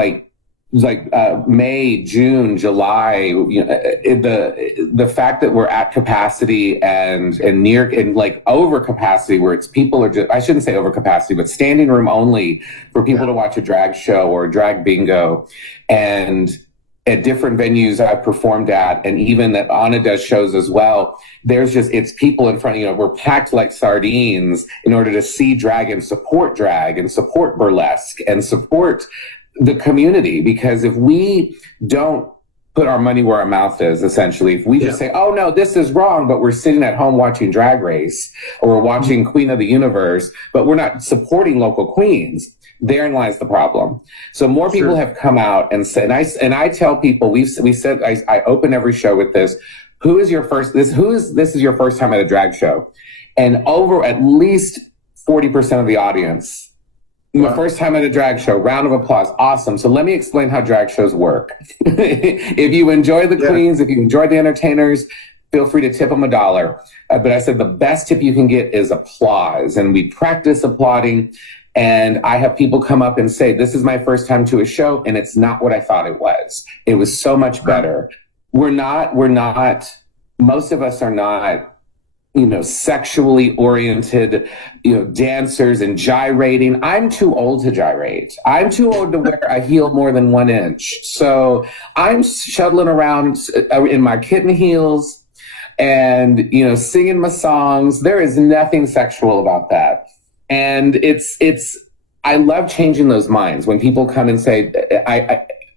May, June, July, the fact that we're at capacity and near and like over capacity, where it's people are just, I shouldn't say over capacity, but standing room only for people to watch a drag show or a drag bingo. And at different venues I've performed at, and even that Anna does shows as well, it's people in front of, we're packed like sardines in order to see drag and support burlesque and support the community. Because if we don't put our money where our mouth is, essentially, if we just say, oh no, this is wrong, but we're sitting at home watching Drag Race or we're watching Queen of the Universe, but we're not supporting local queens, therein lies the problem. So more people have come out and said, and I tell people, we said, I open every show with this, this is your first time at a drag show? And over at least 40% of the audience, my first time at a drag show, round of applause. Awesome. So let me explain how drag shows work. If you enjoy the queens, if you enjoy the entertainers, feel free to tip them $1. But I said the best tip you can get is applause. And we practice applauding. And I have people come up and say, this is my first time to a show, and it's not what I thought it was. It was so much better. We're not, most of us are not, sexually oriented, dancers and gyrating. I'm too old to gyrate. I'm too old to wear a heel more than 1 inch. So I'm shuttling around in my kitten heels and, singing my songs. There is nothing sexual about that. And I love changing those minds when people come and say,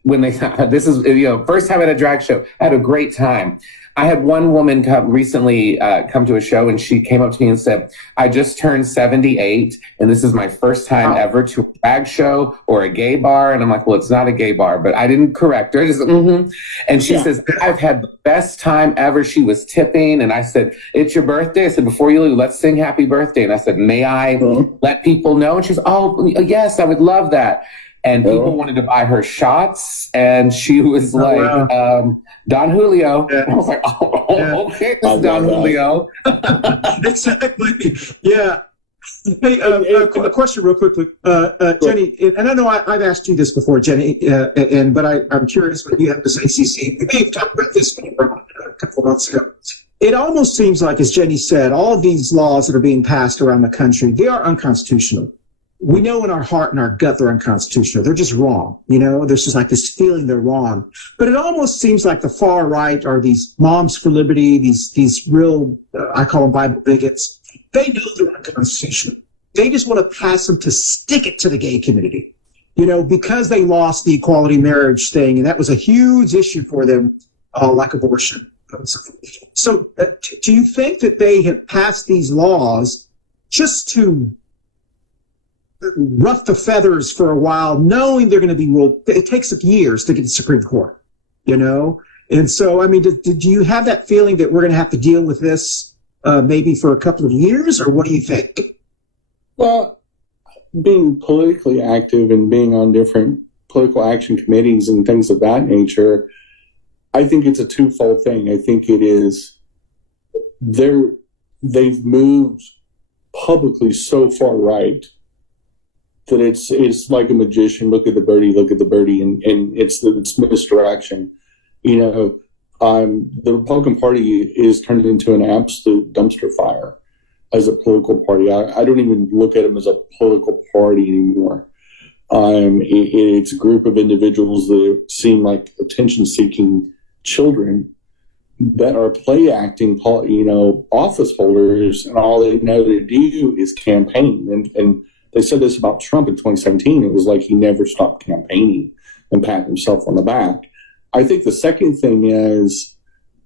this is, first time at a drag show, I had a great time. I had one woman recently come to a show, and she came up to me and said, I just turned 78, and this is my first time ever to a drag show or a gay bar. And I'm like, well, it's not a gay bar, but I didn't correct her. I just, And she says, I've had the best time ever. She was tipping, and I said, it's your birthday. I said, before you leave, let's sing happy birthday. And I said, may I let people know? And she's, oh, yes, I would love that. And people wanted to buy her shots, and she was Don Julio. Yeah. I was like, okay, this is Don Julio. Exactly. Yeah. Hey, a question real quickly. Jenny, and I know I've asked you this before, Jenny, but I'm curious what you have to say, CC. We may have talked about this a couple of months ago. It almost seems like, as Jenny said, all of these laws that are being passed around the country, they are unconstitutional. We know in our heart and our gut they're unconstitutional. They're just wrong. There's just like this feeling they're wrong. But it almost seems like the far right are these moms for liberty, these real, I call them Bible bigots. They know they're unconstitutional. They just want to pass them to stick it to the gay community, because they lost the equality marriage thing. And that was a huge issue for them, like abortion. So do you think that they have passed these laws just to rough the feathers for a while, knowing they're going to be ruled? It takes years to get to the Supreme Court, And so, I mean, do you have that feeling that we're going to have to deal with this maybe for a couple of years, or what do you think? Well, being politically active and being on different political action committees and things of that nature, I think it's a twofold thing. I think it is they've moved publicly so far right that it's like a magician. Look at the birdie, and it's misdirection. The Republican Party is turned into an absolute dumpster fire as a political party. I don't even look at them as a political party anymore. It's a group of individuals that seem like attention-seeking children that are play acting, office holders, and all they know to do is campaign. And they said this about Trump in 2017. It was like he never stopped campaigning and patting himself on the back. I think the second thing is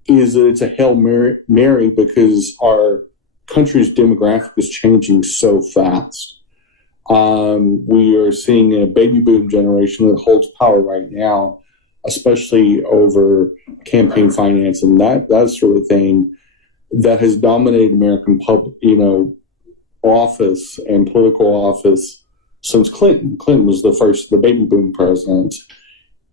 that it's a Hail Mary because our country's demographic is changing so fast. We are seeing a baby boom generation that holds power right now, especially over campaign finance and that sort of thing, that has dominated American office and political office since Clinton. Clinton was the baby boom president.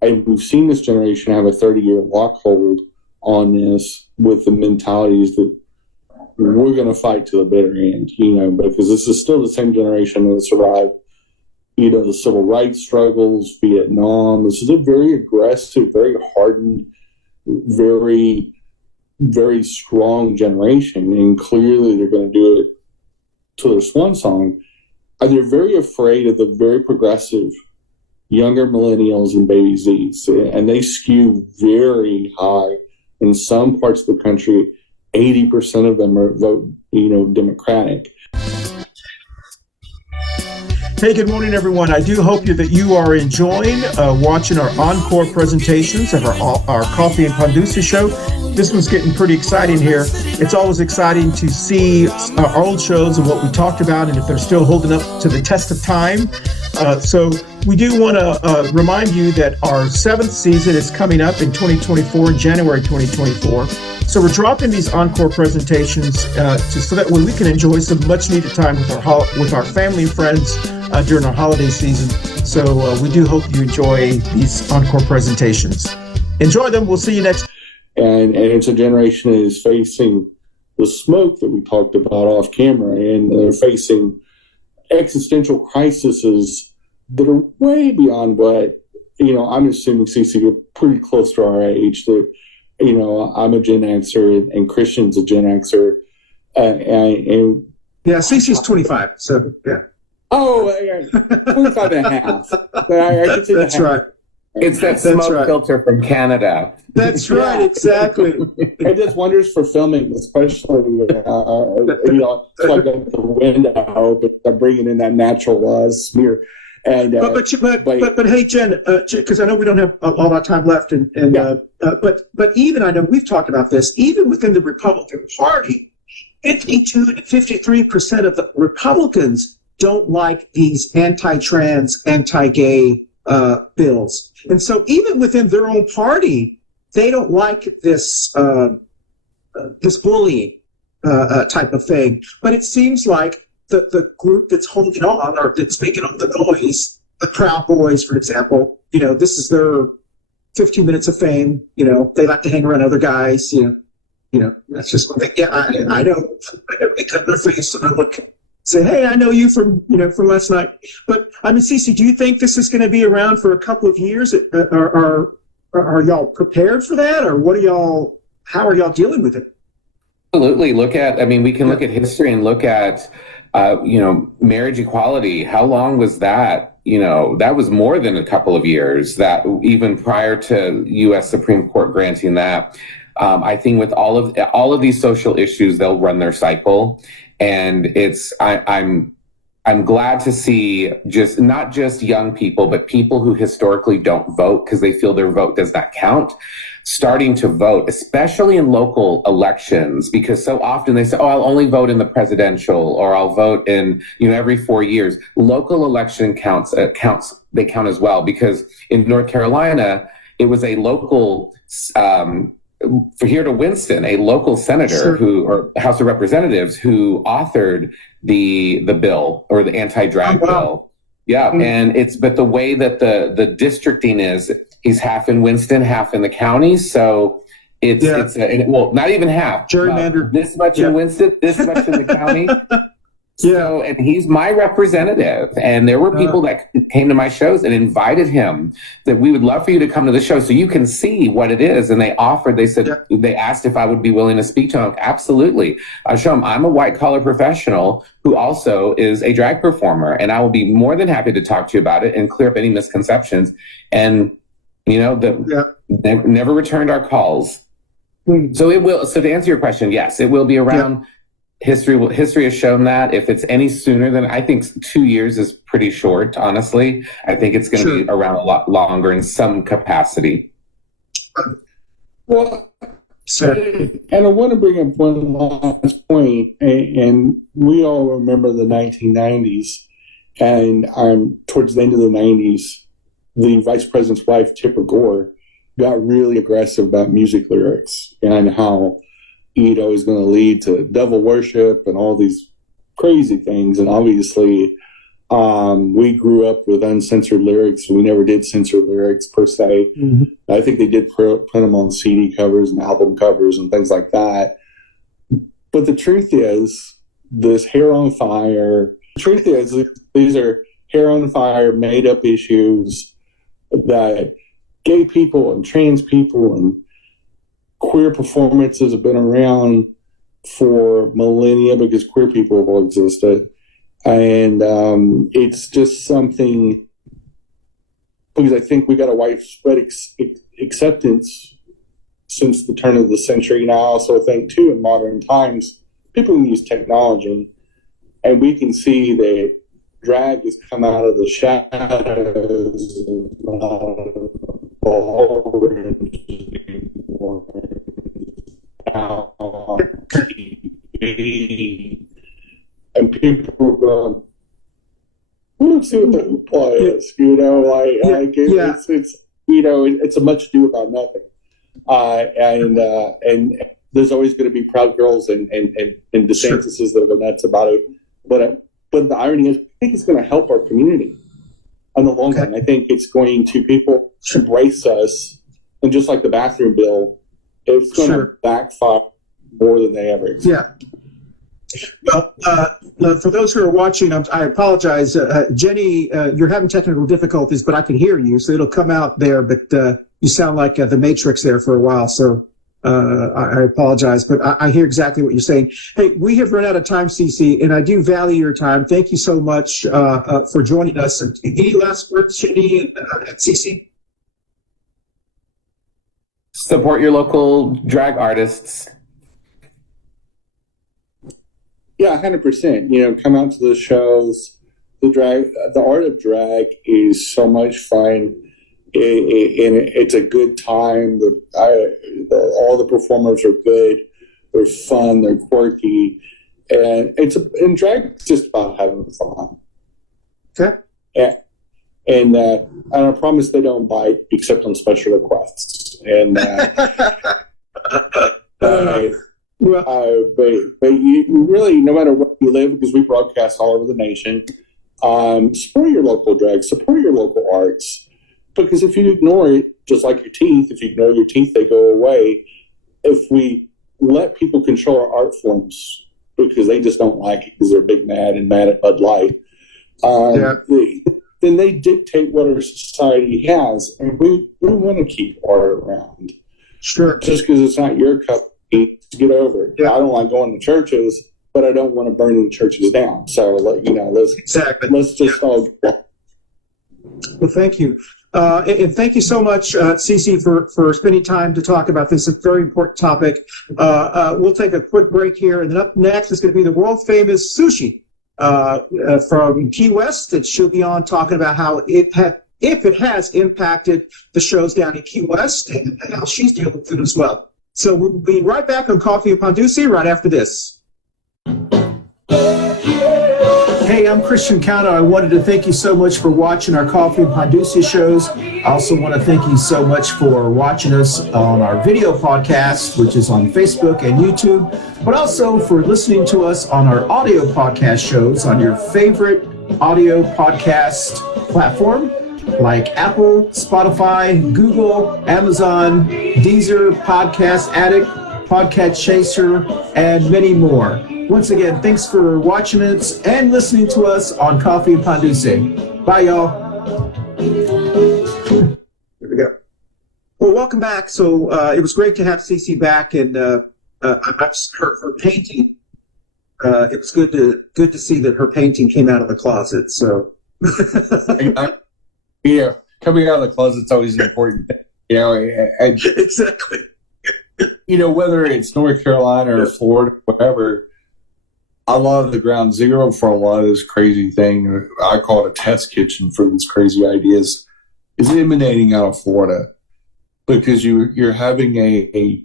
And we've seen this generation have a 30-year lockhold on this with the mentalities that we're going to fight to the bitter end, because this is still the same generation that survived, the civil rights struggles, Vietnam. This is a very aggressive, very hardened, very, very strong generation. And clearly they're going to do it to their swan song. And they're very afraid of the very progressive younger millennials and baby Zs. And they skew very high in some parts of the country. 80% of them vote, Democratic. Hey, good morning, everyone. I do hope that you are enjoying watching our Encore presentations of our Coffee Pan Dulce Show. This one's getting pretty exciting here. It's always exciting to see our old shows and what we talked about and if they're still holding up to the test of time. So we do want to remind you that our 7th season is coming up in 2024, in January 2024. So we're dropping these Encore presentations so that way we can enjoy some much needed time with our family and friends during our holiday season. So we do hope you enjoy these Encore presentations. Enjoy them. We'll see you next. And it's a generation that is facing the smoke that we talked about off camera, and they're facing existential crises that are way beyond what, I'm assuming, Cece, you're pretty close to our age. That, I'm a Gen Xer and Christian's a Gen Xer. And Yeah, Cece's 25, so yeah. Oh, 25 and a half. That's right. It's that smoke filter from Canada. That's right, exactly. It does wonders for filming, especially, so I got the window, but I'm bringing in that natural smear. And but hey, Jen, because I know we don't have a lot of time left, but even I know we've talked about this. Even within the Republican Party, 52 to 53% of the Republicans don't like these anti-trans, anti-gay bills, and so even within their own party, they don't like this this bullying type of thing. But it seems like the group that's holding on, or that's making up the noise, the Proud Boys, for example, this is their 15 minutes of fame. They like to hang around other guys. That's just what they. Yeah, I know. They cut their face and I look, say, hey, I know you from from last night. But I mean, Cece, do you think this is going to be around for a couple of years? Are y'all prepared for that, or how are y'all dealing with it? Absolutely. We can look at history and look at, marriage equality. How long was that? That was more than a couple of years, that even prior to U.S. Supreme Court granting that. I think with all of these social issues, they'll run their cycle. And I'm glad to see not just young people, but people who historically don't vote because they feel their vote does not count, starting to vote, especially in local elections, because so often they say, oh, I'll only vote in the presidential, or I'll vote in, every 4 years. Local election they count as well, because in North Carolina, it was a local, for here to Winston, a local senator or House of Representatives who authored the bill, or the anti-drag bill. Yeah. Mm-hmm. And but the way that the districting is, he's half in Winston, half in the county. So it's not even half. Gerrymandered. This much in Winston, this much in the county. So, and he's my representative. And there were people that came to my shows and invited him that we would love for you to come to the show so you can see what it is. And they asked if I would be willing to speak to him. Absolutely. I show him I'm a white collar professional who also is a drag performer. And I will be more than happy to talk to you about it and clear up any misconceptions. And, never returned our calls. So it will. So to answer your question, yes, it will be around. Yeah. History has shown that if it's any sooner than, I think 2 years is pretty short, honestly. I think it's going to be around a lot longer in some capacity. Well, and I want to bring up one last point, and we all remember the 1990s And towards the end of the 90s, the vice president's wife, Tipper Gore, got really aggressive about music lyrics and how, is going to lead to devil worship and all these crazy things. And obviously, we grew up with uncensored lyrics. We never did censor lyrics per se. Mm-hmm. I think they did print them on CD covers and album covers and things like that. But the truth is, this hair on fire, these are hair on fire, made up issues that gay people and trans people and queer performances have been around for millennia, because queer people have all existed. And it's just something, because I think we got a widespread acceptance since the turn of the century. And I also think, too, in modern times, people can use technology, and we can see that drag has come out of the shadows on TV. And people are going, let's see what the hoopla is, it's a much ado about nothing. And there's always going to be proud girls and DeSantis's that are nuts about it. But the irony is, I think it's going to help our community in the long run. I think it's going to, people embrace us, and just like the bathroom bill, it's going to backfire more than they ever expect. Yeah. Well, for those who are watching, I apologize. Jenny, you're having technical difficulties, but I can hear you, so it'll come out there. But you sound like the Matrix there for a while, so I apologize. But I hear exactly what you're saying. Hey, we have run out of time, Cece, and I do value your time. Thank you so much for joining us. And any last words, Jenny and Cece? Support your local drag artists. Yeah, 100%. Come out to the shows. The art of drag is so much fun, and it's a good time. All the performers are good. They're fun. They're quirky, and drag is just about having fun. Okay. Yeah. And I promise they don't bite except on special requests. And but you really, no matter where you live, because we broadcast all over the nation, support your local drag, support your local arts. Because if you ignore it, just like your teeth, if you ignore your teeth, they go away. If we let people control our art forms because they just don't like it because they're big mad at Bud Light, then they dictate what our society has. And we want to keep art around. Sure. Just because it's not your cup, get over it. Yeah. I don't like going to churches, but I don't want to burn the churches down. So, let's just all. Well, thank you. And thank you so much, Cece, for spending time to talk about this. It's a very important topic. We'll take a quick break here, and then up next is going to be the world-famous Sushi from Key West, that she'll be on talking about how if it has impacted the shows down in Key West and how she's dealing with it as well. So we'll be right back on Coffee Pan Dulce right after this. Hey, I'm Christian Cano. I wanted to thank you so much for watching our Coffee Pan Dulce shows. I also want to thank you so much for watching us on our video podcast, which is on Facebook and YouTube, but also for listening to us on our audio podcast shows on your favorite audio podcast platform, like Apple, Spotify, Google, Amazon, Deezer, Podcast Addict, Podcast Chaser, and many more. Once again, thanks for watching us and listening to us on Coffee Pan Dulce. Bye, y'all. Here we go. Well, welcome back. So it was great to have Cece back, and her painting. It was good to see that her painting came out of the closet. So. Yeah, coming out of the closet's always important. Exactly. Whether it's North Carolina or Florida, whatever, a lot of the ground zero for a lot of this crazy thing, I call it a test kitchen for these crazy ideas, is emanating out of Florida, because you're having a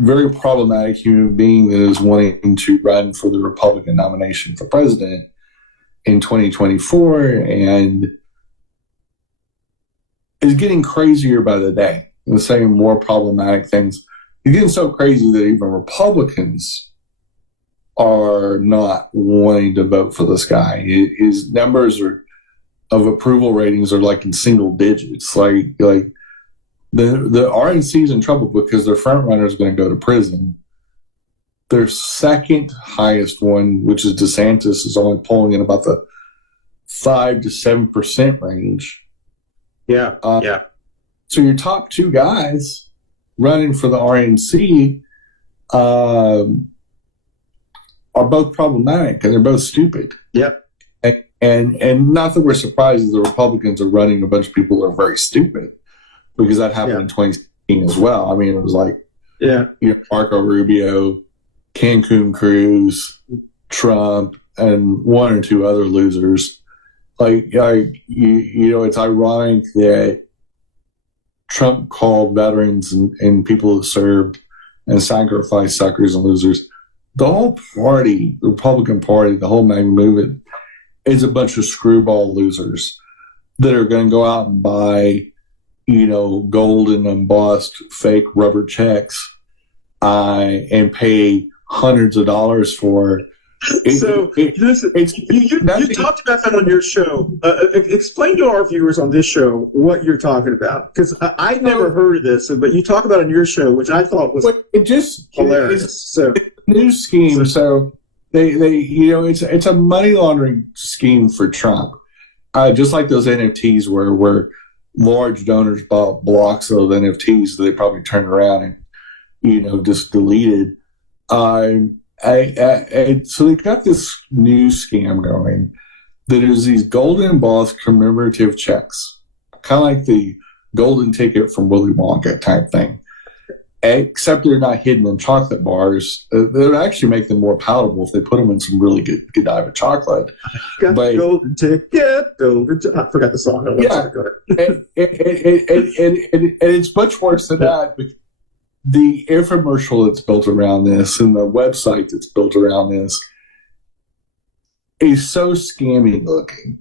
very problematic human being that is wanting to run for the Republican nomination for president. in 2024, and is getting crazier by the day and saying more problematic things. He's getting so crazy that even Republicans are not wanting to vote for this guy. His numbers of approval ratings are like in single digits. Like the RNC is in trouble because their front runner is going to go to prison. Their second highest one, which is DeSantis, is only polling in about the 5 to 7% range. Yeah. So your top two guys running for the RNC are both problematic, and they're both stupid. Yep. And not that we're surprised that the Republicans are running a bunch of people that are very stupid, because that happened in 2016 as well. I mean, it was like, Marco Rubio, Cancun Cruz, Trump, and one or two other losers. It's ironic that Trump called veterans and people that served and sacrificed suckers and losers. The whole party, the Republican Party, the whole MAGA movement is a bunch of screwball losers that are going to go out and buy, gold and embossed fake rubber checks and pay hundreds of dollars for it. You talked about that on your show. Explain to our viewers on this show what you're talking about, because I never heard of this, but you talk about it on your show, which I thought was hilarious. New scheme. So they it's a money laundering scheme for Trump, just like those NFTs where large donors bought blocks of NFTs that they probably turned around and just deleted. So they got this new scam going that is these golden embossed commemorative checks, kind of like the golden ticket from Willy Wonka type thing, except they're not hidden in chocolate bars. They would actually make them more palatable if they put them in some really good Godiva chocolate. Got the golden ticket, I forgot the song. And it's much worse than that. The infomercial that's built around this and the website that's built around this is so scammy looking.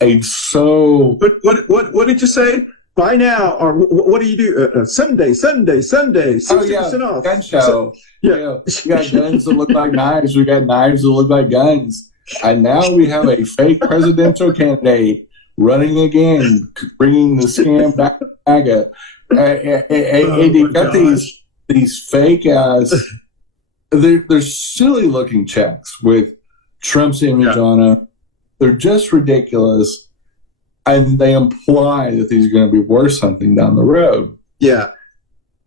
It's so. What did you say? Buy now, or what do you do? Sunday, 60% off. Gun show. We got guns that look like knives. We got knives that look like guns. And now we have a fake presidential candidate running again, bringing the scam back to MAGA. They got these fake ass. They're silly looking checks with Trump's image on them. They're just ridiculous, and they imply that these are going to be worth something down the road. Yeah,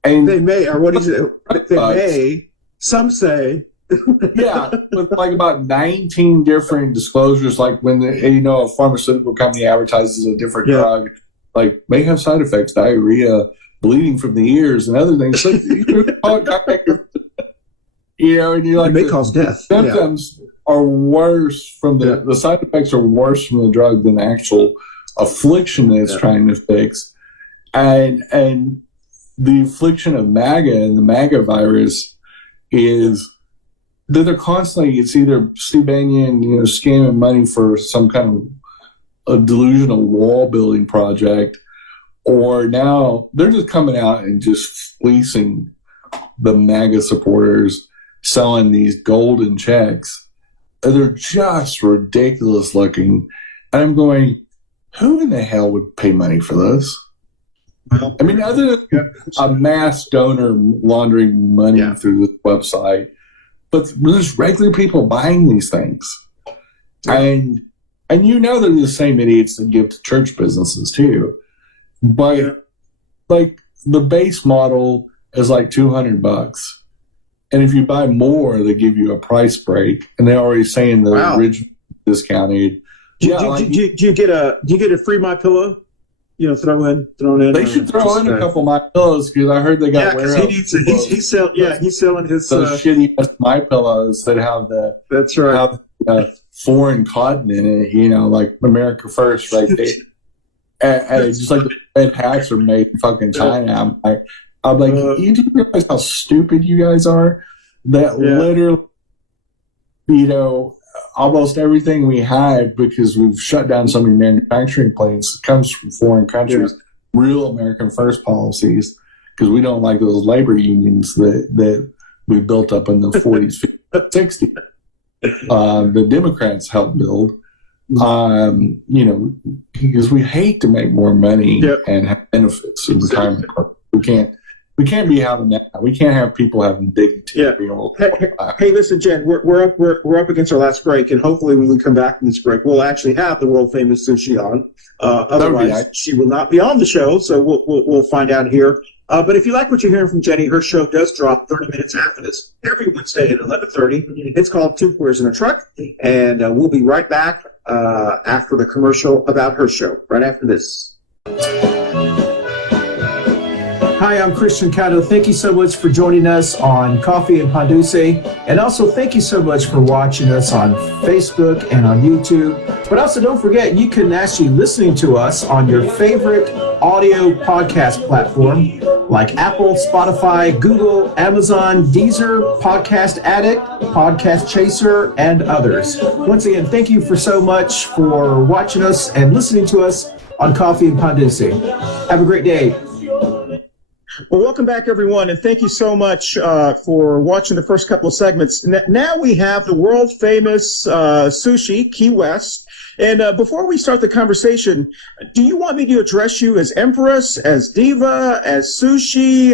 and they may, or what is it? They may. Some say. With like about 19 different disclosures, like when a pharmaceutical company advertises a different drug. Like, may have side effects, diarrhea, bleeding from the ears, and other things. And you're like, it may cause death. Symptoms are worse from the side effects are worse from the drug than the actual affliction that it's trying to fix. And the affliction of MAGA and the MAGA virus is that they're constantly, it's either Steve Bannon, scamming money for some kind of a delusional wall building project, or now they're just coming out and just fleecing the MAGA supporters, selling these golden checks. They're just ridiculous looking. And I'm going, who in the hell would pay money for this? Well, I mean, other than a mass donor laundering money through this website, but there's regular people buying these things. And they're the same idiots that give to church businesses too. But like the base model is like $200. And if you buy more, they give you a price break. And they're already saying the original discounted. Do you get a free My Pillow? Throw in. They should throw in a couple of My Pillows, because I heard they got warehouse. He's selling his those shitty My Pillows that have the foreign cotton in it, like America First, right there. and it's just like the red hats are made in fucking China. I'm like, you do realize how stupid you guys are? That literally, almost everything we have, because we've shut down so many manufacturing plants, comes from foreign countries. Real American first policies, because we don't like those labor unions that we built up in the 40s, 50s, 60s. The Democrats helped build, because we hate to make more money and have benefits in retirement. We can't be having that. We can't have people having dignity. Hey, listen, Jen, we're up against our last break, and hopefully when we come back from this break, we'll actually have the world famous Sushi on. Otherwise, she will not be on the show, so we'll find out here. But if you like what you're hearing from Jenny, her show does drop 30 minutes after this every Wednesday at 11:30. It's called Two Queers in a Truck, and we'll be right back after the commercial about her show, right after this. Hi, I'm Christian Cano. Thank you so much for joining us on Coffee and Pan Dulce. And also thank you so much for watching us on Facebook and on YouTube. But also don't forget, you can actually listen to us on your favorite audio podcast platform like Apple, Spotify, Google, Amazon, Deezer, Podcast Addict, Podcast Chaser, and others. Once again, thank you so much for watching us and listening to us on Coffee and Pan Dulce. Have a great day. Well, welcome back, everyone, and thank you so much for watching the first couple of segments. Now we have the world-famous Sushi, Key West. And before we start the conversation, do you want me to address you as Empress, as Diva, as Sushi?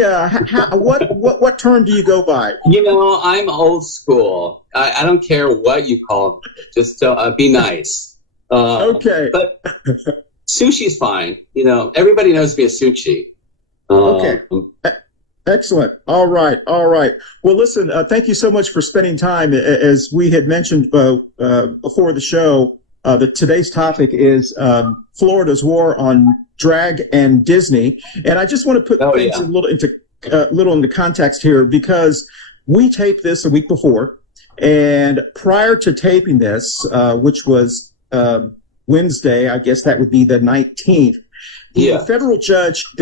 What term do you go by? I'm old school. I don't care what you call me. Just be nice. Okay. But sushi's fine. Everybody knows me as Sushi. Okay. Excellent. All right. Well, listen, thank you so much for spending time. As we had mentioned before the show, today's topic is Florida's war on drag and Disney. And I just want to put things a little into context here, because we taped this a week before. And prior to taping this, which was Wednesday, I guess that would be the 19th, the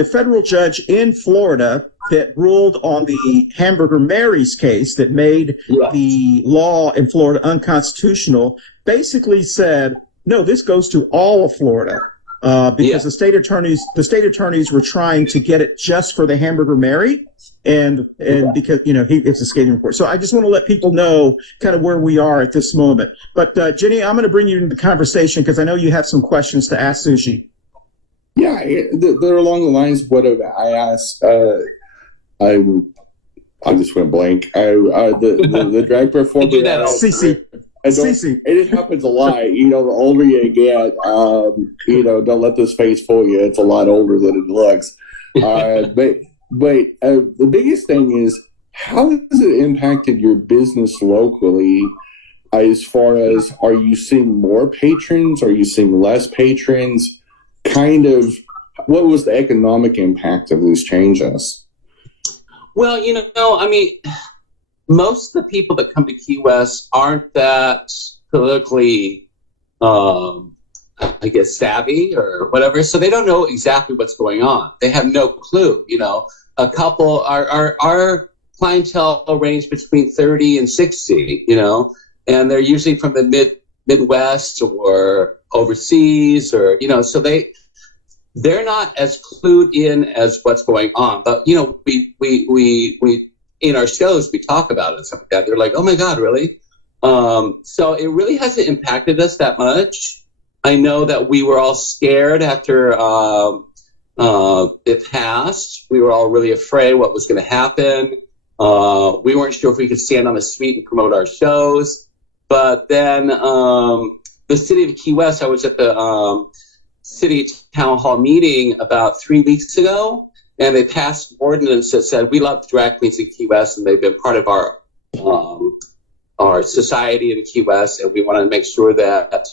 federal judge in Florida that ruled on the Hamburger Mary's case that made the law in Florida unconstitutional basically said, no, this goes to all of Florida, because the state attorneys were trying to get it just for the Hamburger Mary, and because it's a skating report. So I just want to let people know kind of where we are at this moment. But Jenny, I'm going to bring you into the conversation because I know you have some questions to ask Sushi. Yeah, they're along the lines of what I asked. I just went blank. The drag performer. do that CC. It happens a lot. The older you get, don't let this face fool you. It's a lot older than it looks. But the biggest thing is, how has it impacted your business locally? As far as, are you seeing more patrons? Are you seeing less patrons? Kind of, what was the economic impact of these changes? Well, most of the people that come to Key West aren't that politically, savvy or whatever, so they don't know exactly what's going on. They have no clue. A couple, our clientele range between 30 and 60, and they're usually from the Midwest or overseas, or so they're not as clued in as what's going on. But we in our shows we talk about it and stuff like that. They're like, oh my God, really? So it really hasn't impacted us that much. I know that we were all scared after it passed. We were all really afraid what was going to happen. We weren't sure if we could stand on the street and promote our shows. But then the city of Key West, I was at the city town hall meeting about 3 weeks ago, and they passed an ordinance that said we love drag queens in Key West, and they've been part of our society in Key West, and we want to make sure that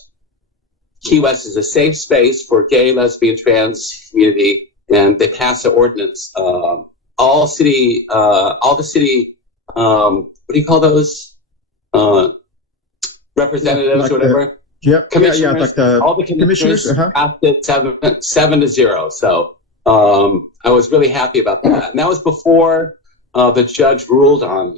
Key West is a safe space for gay, lesbian, trans community. And they passed an ordinance. All the city, what do you call those? Representatives or whatever. Yep. Commissioners, like the all the commissioners passed it 7-0. So I was really happy about that. And that was before the judge ruled on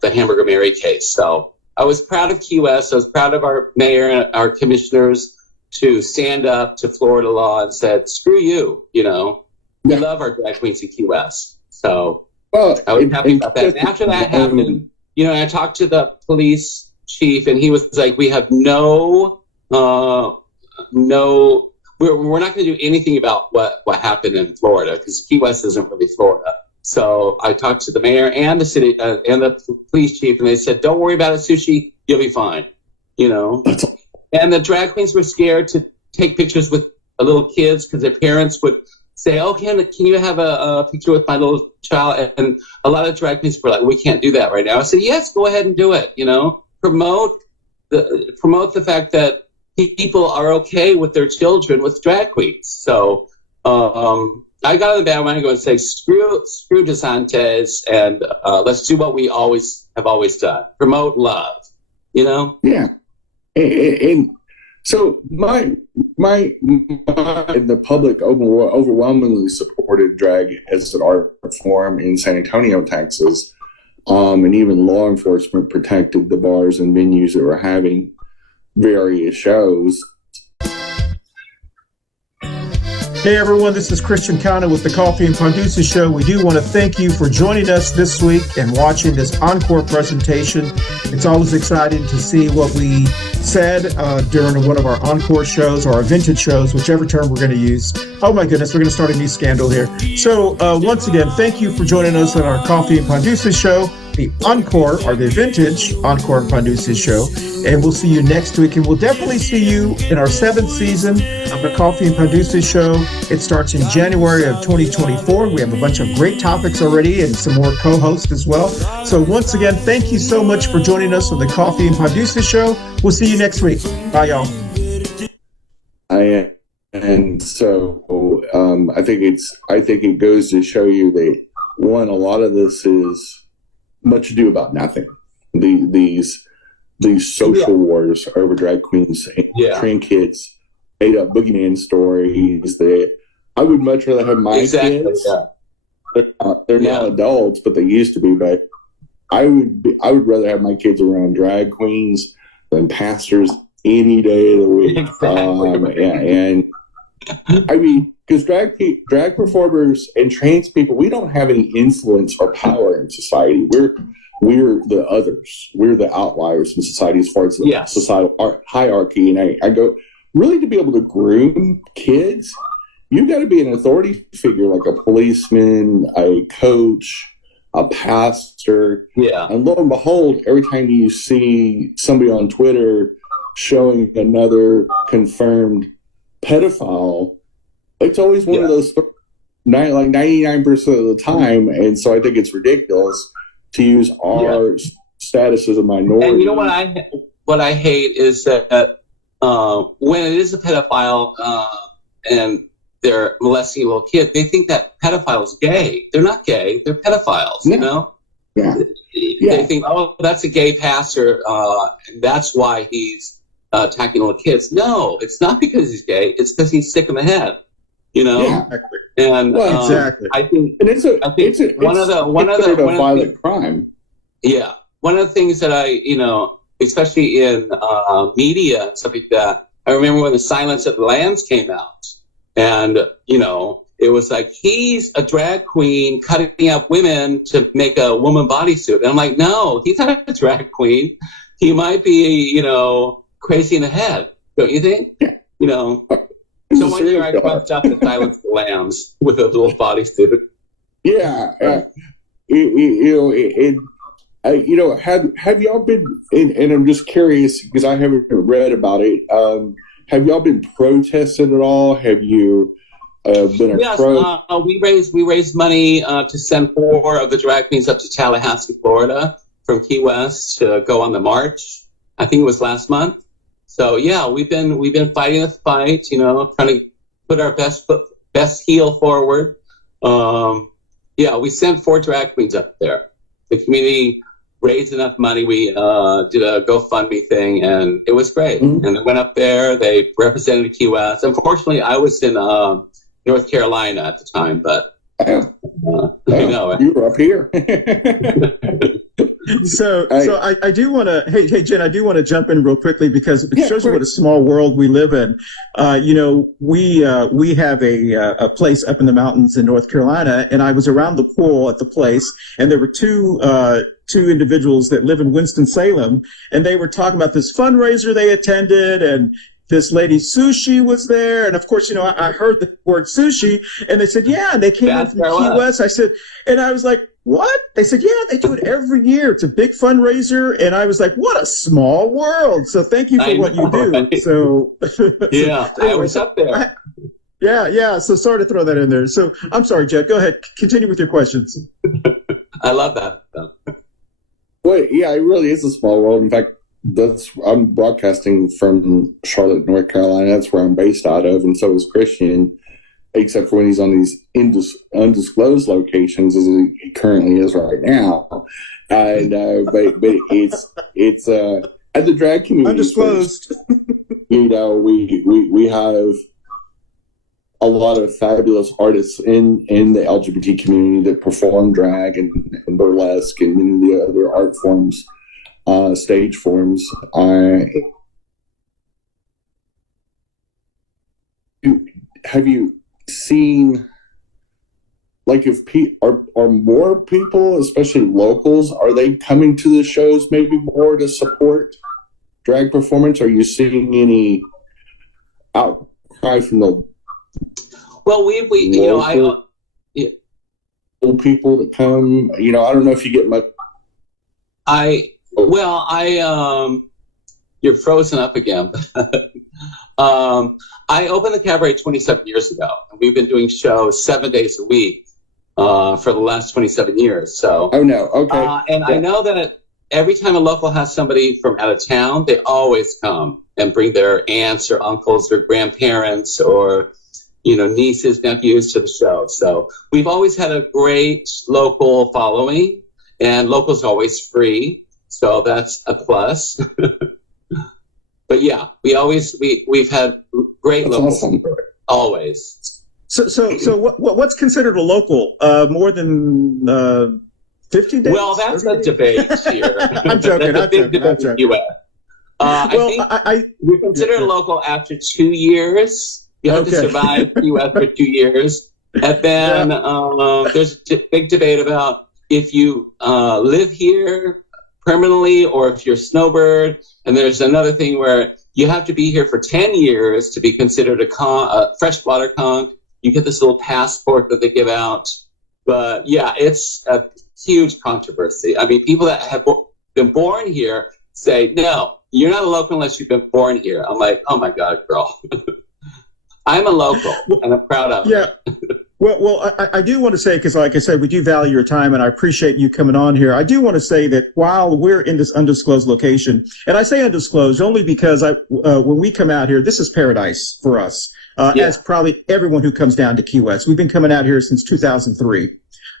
the Hamburger Mary case. So I was proud of Key West. I was proud of our mayor and our commissioners to stand up to Florida law and said, screw you, we love our drag queens in Key West. So I was happy about that. And after that happened, I talked to the police chief, and he was like, we have we're not going to do anything about what happened in Florida, because Key West isn't really Florida. So I talked to the mayor and the city and the police chief, and they said, don't worry about it, Sushi, you'll be fine, And the drag queens were scared to take pictures with little kids because their parents would say, oh, can you have a picture with my little child? And a lot of drag queens were like, we can't do that right now. I said, yes, go ahead and do it, promote the fact that people are okay with their children with drag queens. So I got on the bandwagon and say, screw DeSantis, and let's do what we have always done. Promote love, Yeah. And so the public overwhelmingly supported drag as an art form in San Antonio, Texas. And even law enforcement protected the bars and venues that were having various shows. Hey everyone, this is Christian Cano with the Coffee Pan Dulce Show. We do want to thank you for joining us this week and watching this Encore presentation. It's always exciting to see what we said during one of our Encore shows or our vintage shows, whichever term we're going to use. Oh my goodness, we're going to start a new scandal here. So once again, thank you for joining us on our Coffee Pan Dulce Show, the Encore or the vintage Encore Pan Dulce Show. And we'll see you next week. And we'll definitely see you in our 7th season of the Coffee Pan Dulce Show. It starts in January of 2024. We have a bunch of great topics already and some more co-hosts as well. So once again, thank you so much for joining us on the Coffee Pan Dulce Show. We'll see you next week. Bye, y'all. And so I think it goes to show you that, one, a lot of this is much ado about nothing. These social wars over drag queens and trans kids, made up boogeyman stories that I would much rather have my kids. Yeah. They're not adults, but they used to be. But I would rather have my kids around drag queens than pastors any day of the week. Exactly. And I mean, because drag performers and trans people, we don't have any influence or power in society. We're the others. We're the outliers in society as far as the societal hierarchy. And I go, really, to be able to groom kids, you've got to be an authority figure like a policeman, a coach, a pastor. Yeah. And lo and behold, every time you see somebody on Twitter showing another confirmed pedophile, it's always one of those, like 99% of the time. And so I think it's ridiculous to use our status as a minority. And you know what I hate is that when it is a pedophile and they're molesting a little kid, they think that pedophile is gay. They're not gay. They're pedophiles, you know? Yeah. They think, oh, that's a gay pastor. And that's why he's attacking little kids. No, it's not because he's gay. It's because he's sick in the head. You know, and exactly. I think, and it's a violent crime. Yeah, one of the things that especially in media and stuff like that. I remember when the Silence of the Lambs came out, and it was like, he's a drag queen cutting up women to make a woman bodysuit, and I'm like, no, he's not a drag queen. He might be, crazy in the head, don't you think? Yeah. So one year I dressed up to Silence the Lambs with a little bodysuit. Yeah, have y'all been? And I'm just curious because I haven't read about it. Have y'all been protested at all? Have you been approached? Yes, we raised money to send 4 of the drag queens up to Tallahassee, Florida, from Key West to go on the march. I think it was last month. So yeah, we've been fighting the fight, trying to put our best heel forward. We sent 4 drag queens up there. The community raised enough money. We did a GoFundMe thing, and it was great. Mm-hmm. And they went up there. They represented Key West. Unfortunately, I was in North Carolina at the time, but you were up here. So I do want to, hey, Jen, I do want to jump in real quickly because it shows you what a small world we live in. We have a place up in the mountains in North Carolina, and I was around the pool at the place, and there were two individuals that live in Winston-Salem, and they were talking about this fundraiser they attended, and this lady Sushi was there. And of course, I heard the word sushi, and they said, yeah, and they came in from Key West. I said, and I was like, what? They said, yeah, they do it every year. It's a big fundraiser. And I was like, what a small world. So thank you for what you do. Right? So yeah, I was up there. Yeah. So sorry to throw that in there. So I'm sorry, Jed. Go ahead. Continue with your questions. I love that. Well, yeah, it really is a small world. In fact, I'm broadcasting from Charlotte, North Carolina. That's where I'm based out of, and so is Christian, except for when he's on these undisclosed locations, as he currently is right now. And but it's at the drag community. Undisclosed. We have a lot of fabulous artists in the LGBT community that perform drag and burlesque and many of the other art forms. Stage forms. Have you seen, like, if are more people, especially locals, are they coming to the shows maybe more to support drag performance? Are you seeing any outcry from the people that come? I don't know if you get much. You're frozen up again. I opened the cabaret 27 years ago, and we've been doing shows 7 days a week for the last 27 years. So, oh no, okay. I know that every time a local has somebody from out of town, they always come and bring their aunts or uncles or grandparents or nieces, nephews to the show. So we've always had a great local following, and local's always free. So that's a plus. But yeah, we've had great local support, always. So what's considered a local? More than 50 days? Well, that's a debate here. I'm joking. That's a big debate in the U.S. I think we consider a local after 2 years. You have to survive the U.S. for 2 years. And then there's a big debate about if you live here permanently or if you're a snowbird. And there's another thing where you have to be here for 10 years to be considered a freshwater conch. You get this little passport that they give out. But yeah, it's a huge controversy. I mean, people that have been born here say, no, you're not a local unless you've been born here. I'm like, oh my God, girl. I'm a local, and I'm proud of it. Well, I do want to say, because like I said, we do value your time, and I appreciate you coming on here. I do want to say that while we're in this undisclosed location, and I say undisclosed only because when we come out here, this is paradise for us, as probably everyone who comes down to Key West. We've been coming out here since 2003,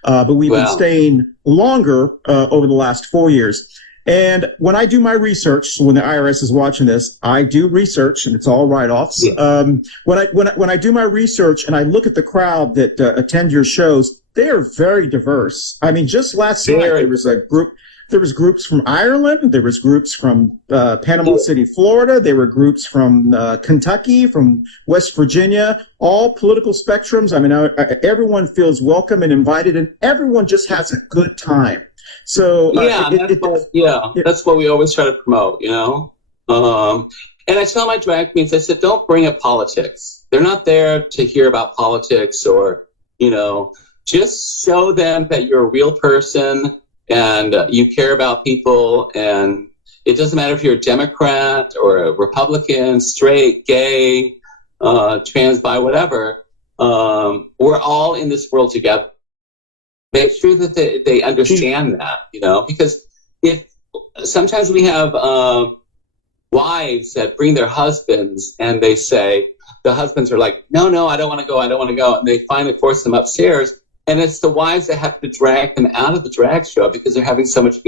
but we've been staying longer over the last 4 years. And when I do my research, so when the IRS is watching this, I do research, and it's all write-offs. Yeah. When I do my research and I look at the crowd that attend your shows, they are very diverse. I mean, just last night there was a group. There was groups from Ireland. There was groups from Panama City, Florida. There were groups from Kentucky, from West Virginia. All political spectrums. I mean, everyone feels welcome and invited, and everyone just has a good time. So that's what we always try to promote, And I tell my drag queens, I said, don't bring up politics. They're not there to hear about politics or, just show them that you're a real person and you care about people. And it doesn't matter if you're a Democrat or a Republican, straight, gay, trans, bi, whatever. We're all in this world together. Make sure that they understand that, because if sometimes we have wives that bring their husbands and they say, the husbands are like, no, I don't want to go. And they finally force them upstairs. And it's the wives that have to drag them out of the drag show because they're having such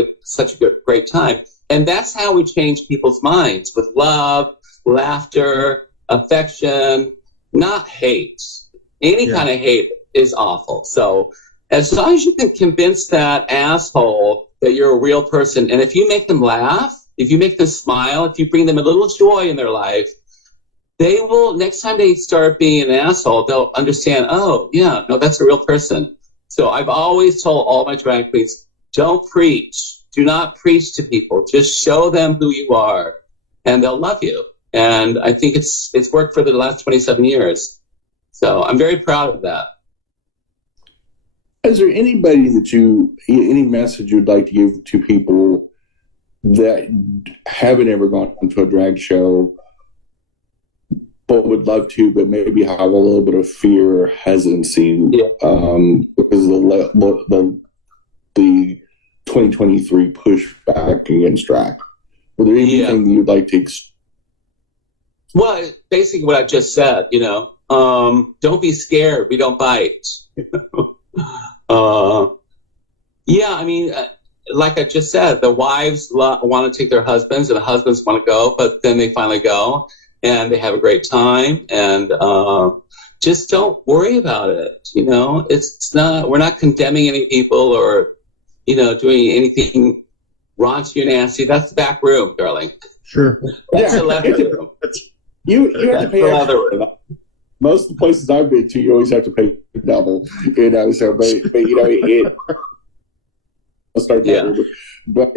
a great time. And that's how we change people's minds, with love, laughter, affection, not hate. Any kind of hate is awful. So as long as you can convince that asshole that you're a real person. And if you make them laugh, if you make them smile, if you bring them a little joy in their life, they will, next time they start being an asshole, they'll understand, oh, yeah, no, that's a real person. So I've always told all my drag queens, don't preach. Do not preach to people. Just show them who you are, and they'll love you. And I think it's worked for the last 27 years. So I'm very proud of that. Is there anybody any message you'd like to give to people that haven't ever gone to a drag show, but would love to, but maybe have a little bit of fear or hesitancy because of the 2023 pushback against drag? Were there anything that you'd like to? Well, basically what I just said, don't be scared. We don't bite. I mean, like I just said, the wives want to take their husbands, and the husbands want to go, but then they finally go, and they have a great time, and just don't worry about it. It's not. We're not condemning any people or doing anything raunchy or nasty. That's the back room, darling. Sure. That's the left room. You have to pay extra. Most of the places I've been to, you always have to pay double. So but I'll start that. But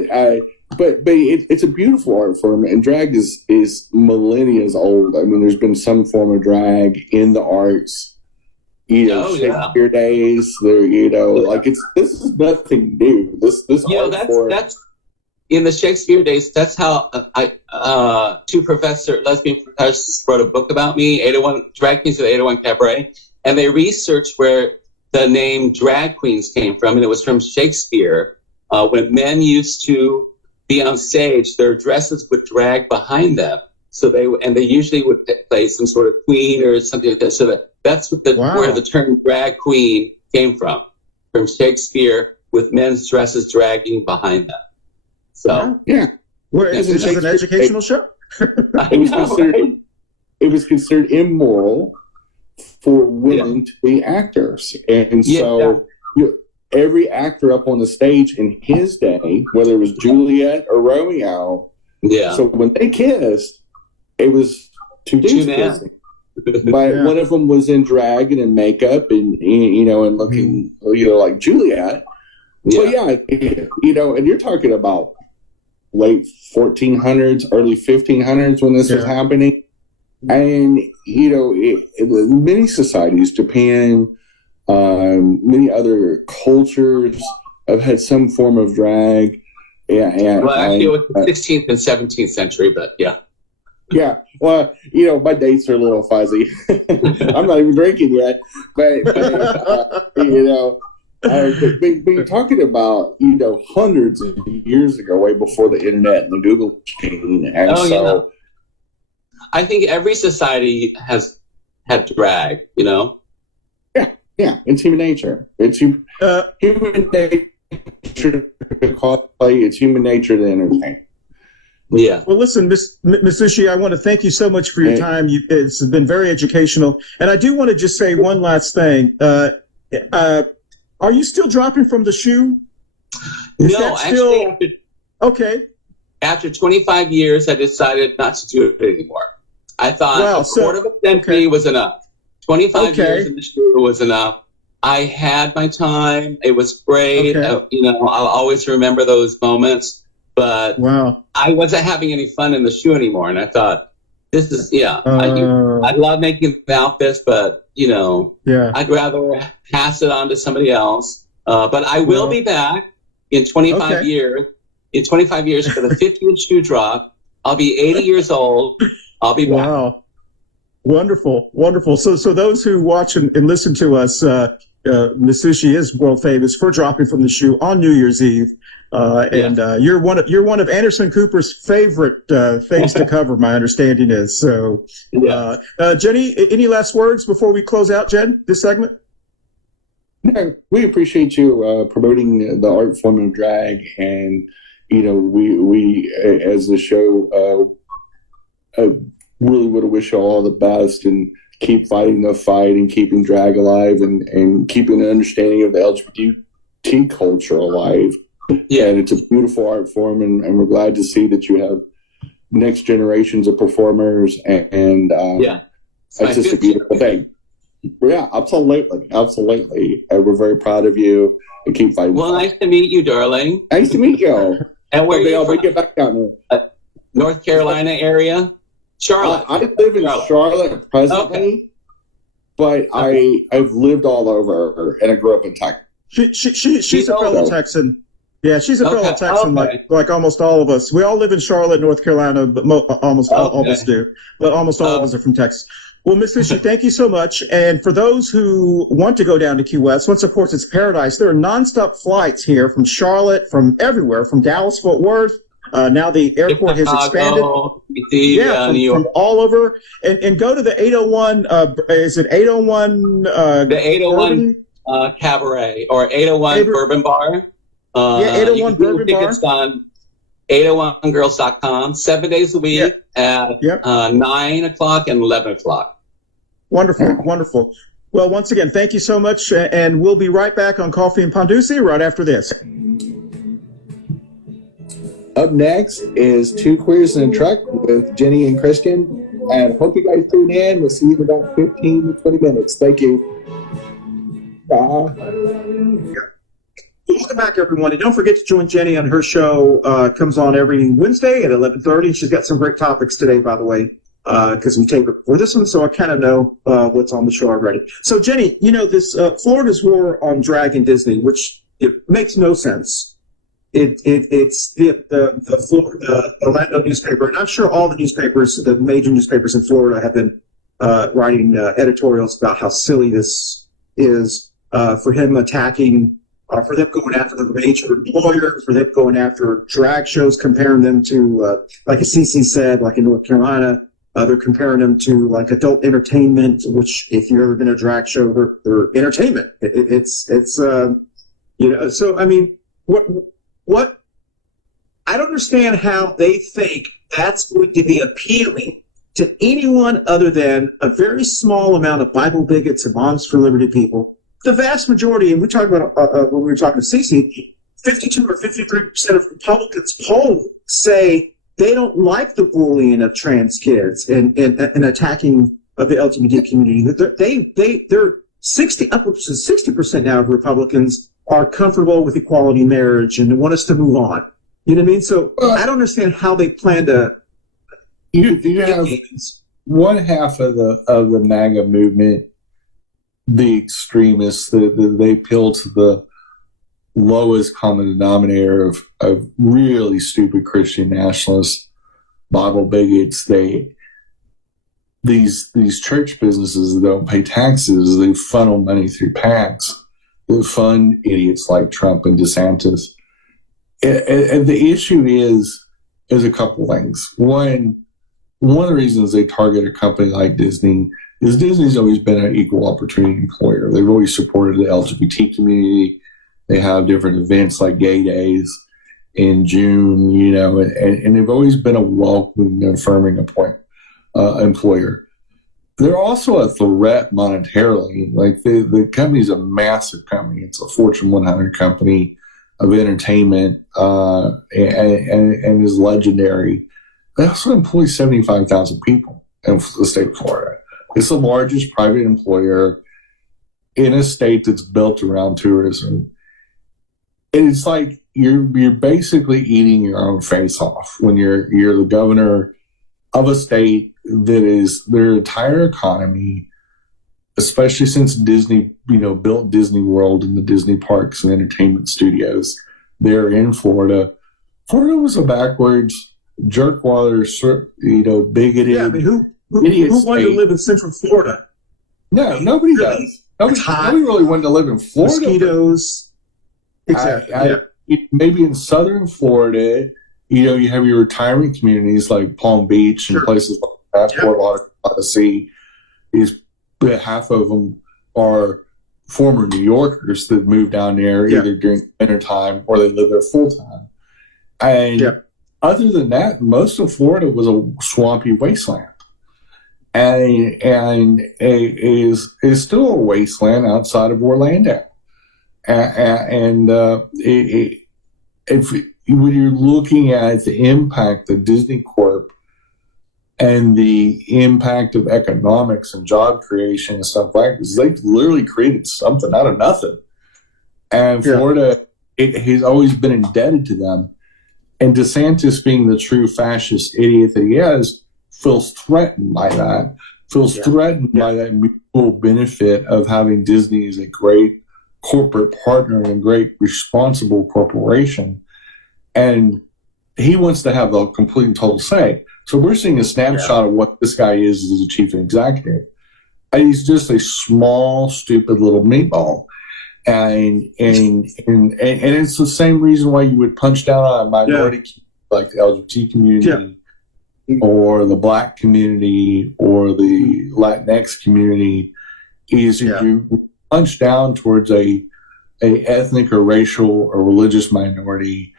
it's a beautiful art form, and drag is millennia old. I mean, there's been some form of drag in the arts. Shakespeare days. This is nothing new. This art form. That's in the Shakespeare days. That's how two lesbian professors wrote a book about me, 801 Drag Queens of the 801 Cabaret, and they researched where the name drag queens came from, and it was from Shakespeare. When men used to be on stage, their dresses would drag behind them, so they usually would play some sort of queen or something like that. So that's where the term drag queen came from Shakespeare, with men's dresses dragging behind them. So Is this an educational show? It was considered immoral for women to be actors, and so every actor up on the stage in his day, whether it was Juliet or Romeo, so when they kissed, it was two dudes kissing. But one of them was in drag and in makeup and and looking like Juliet. And you're talking about late 1400s, early 1500s when this was happening. And, many societies, Japan, many other cultures have had some form of drag. Well, actually, it was the 16th and 17th century, but Yeah, well, my dates are a little fuzzy. I'm not even drinking yet, but you're talking about, hundreds of years ago, way before the internet and the Google machine. And I think every society has had drag, Yeah, it's human nature. It's human nature to cosplay. It's human nature to entertain. Yeah. Well, listen, Miss Sushi, I want to thank you so much for your time. It's been very educational. And I do want to just say one last thing. Are you still dropping from the shoe? Actually, okay. After 25 years, I decided not to do it anymore. I thought quarter of a century was enough. 25 years in the shoe was enough. I had my time. It was great. I'll always remember those moments. But I wasn't having any fun in the shoe anymore, and I thought, this is I love making the outfits, but I'd rather pass it on to somebody else. But I will be back in 25 years. In 25 years for the 50th shoe drop, I'll be 80 years old. I'll be back. Wow, wonderful. So those who watch and listen to us, Miss Sushi is world famous for dropping from the shoe on New Year's Eve. And you're one of Anderson Cooper's favorite things to cover. My understanding is so. Jenny, any last words before we close out, Jen? This segment. No, we appreciate you promoting the art form of drag, and we as the show really would wish you all the best and keep fighting the fight and keeping drag alive and keeping an understanding of the LGBT culture alive. Yeah. And it's a beautiful art form, and we're glad to see that you have next generations of performers, and it's just a beautiful thing. Yeah, absolutely. And we're very proud of you, and keep fighting. Well, nice to meet you, darling. Nice to meet you. And where Maybe are you I'll from? get back down there. North Carolina area? Charlotte. I live in Charlotte presently, but I've lived all over, and I grew up in Texas. She's a fellow Texan. Yeah, she's a fellow Texan, like almost all of us. We all live in Charlotte, North Carolina, but almost all of us do. But almost all of us are from Texas. Well, Ms. Fisher, thank you so much. And for those who want to go down to Key West, once, of course, it's paradise, there are nonstop flights here from Charlotte, from everywhere, from Dallas, Fort Worth. Now the airport has expanded. From all over. And go to the 801, is it 801? The 801 Cabaret or 801 Bourbon Bar. 801 Bourbon Bar. Tickets on 801girls.com, 7 days a week at 9 o'clock and 11 o'clock. Wonderful. Well, once again, thank you so much, and we'll be right back on Coffee and Pan Dulce right after this. Up next is Two Queers in a Truck with Jenny and Christian, and hope you guys tune in. We'll see you in about 15 to 20 minutes. Thank you. Bye. Welcome back, everyone, and don't forget to join Jenny on her show. Comes on every Wednesday at 11:30. She's got some great topics today, by the way, because we tape it for this one, so I kind of know what's on the show already. So, Jenny, you know this Florida's war on drag and Disney, which it makes no sense. It's the Florida Orlando newspaper, and I'm sure all the newspapers, the major newspapers in Florida, have been writing editorials about how silly this is for him attacking. For them going after the major employers, for them going after drag shows, comparing them to, like CC said, like in North Carolina, they're comparing them to like adult entertainment, which if you've ever been a drag show, they're entertainment. It's you know, so I mean, what, I don't understand how they think that's going to be appealing to anyone other than a very small amount of Bible bigots and Moms for Liberty people. The vast majority, and we talked about when we were talking to Cece, 52 or 53% of Republicans polled say they don't like the bullying of trans kids and attacking of the LGBT community. They're 60 upwards to 60% now of Republicans are comfortable with equality marriage and want us to move on. You know what I mean? So I don't understand how they plan to. You have one half of the MAGA movement. The extremists, they appeal to the lowest common denominator of really stupid Christian nationalists, Bible bigots. These church businesses that don't pay taxes, they funnel money through PACs. They fund idiots like Trump and DeSantis. And the issue is a couple things. One of the reasons they target a company like Disney is Disney's always been an equal opportunity employer. They've always supported the LGBT community. They have different events like Gay Days in June, you know, and they've always been a welcoming and affirming employer. They're also a threat monetarily. Like the company's a massive company. It's a Fortune 100 company of entertainment and is legendary. They also employ 75,000 people in the state of Florida. It's the largest private employer in a state that's built around tourism. And it's like you're basically eating your own face off when you're the governor of a state that is their entire economy, especially since Disney, you know, built Disney World and the Disney parks and entertainment studios there in Florida. Florida was a backwards, jerkwater, you know, bigoted. Yeah, I mean, who wanted to live in Central Florida? No, nobody does. Nobody really wanted to live in Florida. Mosquitoes. Exactly. Maybe in southern Florida, you know, you have your retirement communities like Palm Beach and places like that. Fort Lauderdale is half of them are former New Yorkers that moved down there either during winter time or they live there full time. And other than that, most of Florida was a swampy wasteland. And is still a wasteland outside of Orlando, and when you're looking at the impact of Disney Corp and the impact of economics and job creation and stuff like this, they've literally created something out of nothing. And Florida, he's always been indebted to them. And DeSantis, being the true fascist idiot that he is, feels threatened by that. Feels threatened by that mutual benefit of having Disney as a great corporate partner and a great responsible corporation. And he wants to have the complete and total say. So we're seeing a snapshot of what this guy is as a chief executive. And he's just a small, stupid little meatball. And it's the same reason why you would punch down on a minority like the LGBT community or the Black community or the Latinx community, is you punch down towards a ethnic or racial or religious minority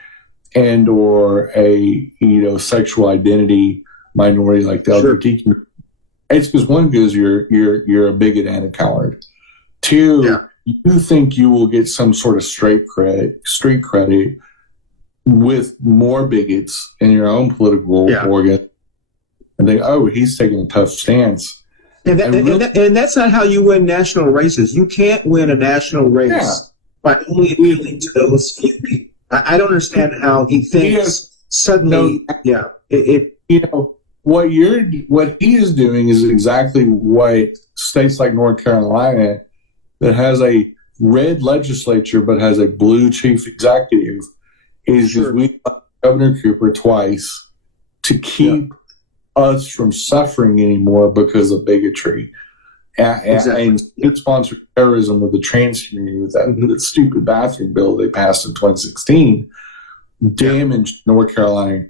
and or a sexual identity minority like the LGBT community. It's because one, because you're a bigot and a coward. Two, you think you will get some sort of street credit with more bigots in your own political organ, and think, oh, he's taking a tough stance. And that's not how you win national races. You can't win a national race by only appealing to those few people. I don't understand how he thinks suddenly. What he is doing is exactly what states like North Carolina, that has a red legislature but has a blue chief executive, is just we Governor Cooper twice to keep us from suffering anymore because of bigotry. And it sponsored terrorism with the trans community with that stupid bathroom bill they passed in 2016, damaged North Carolina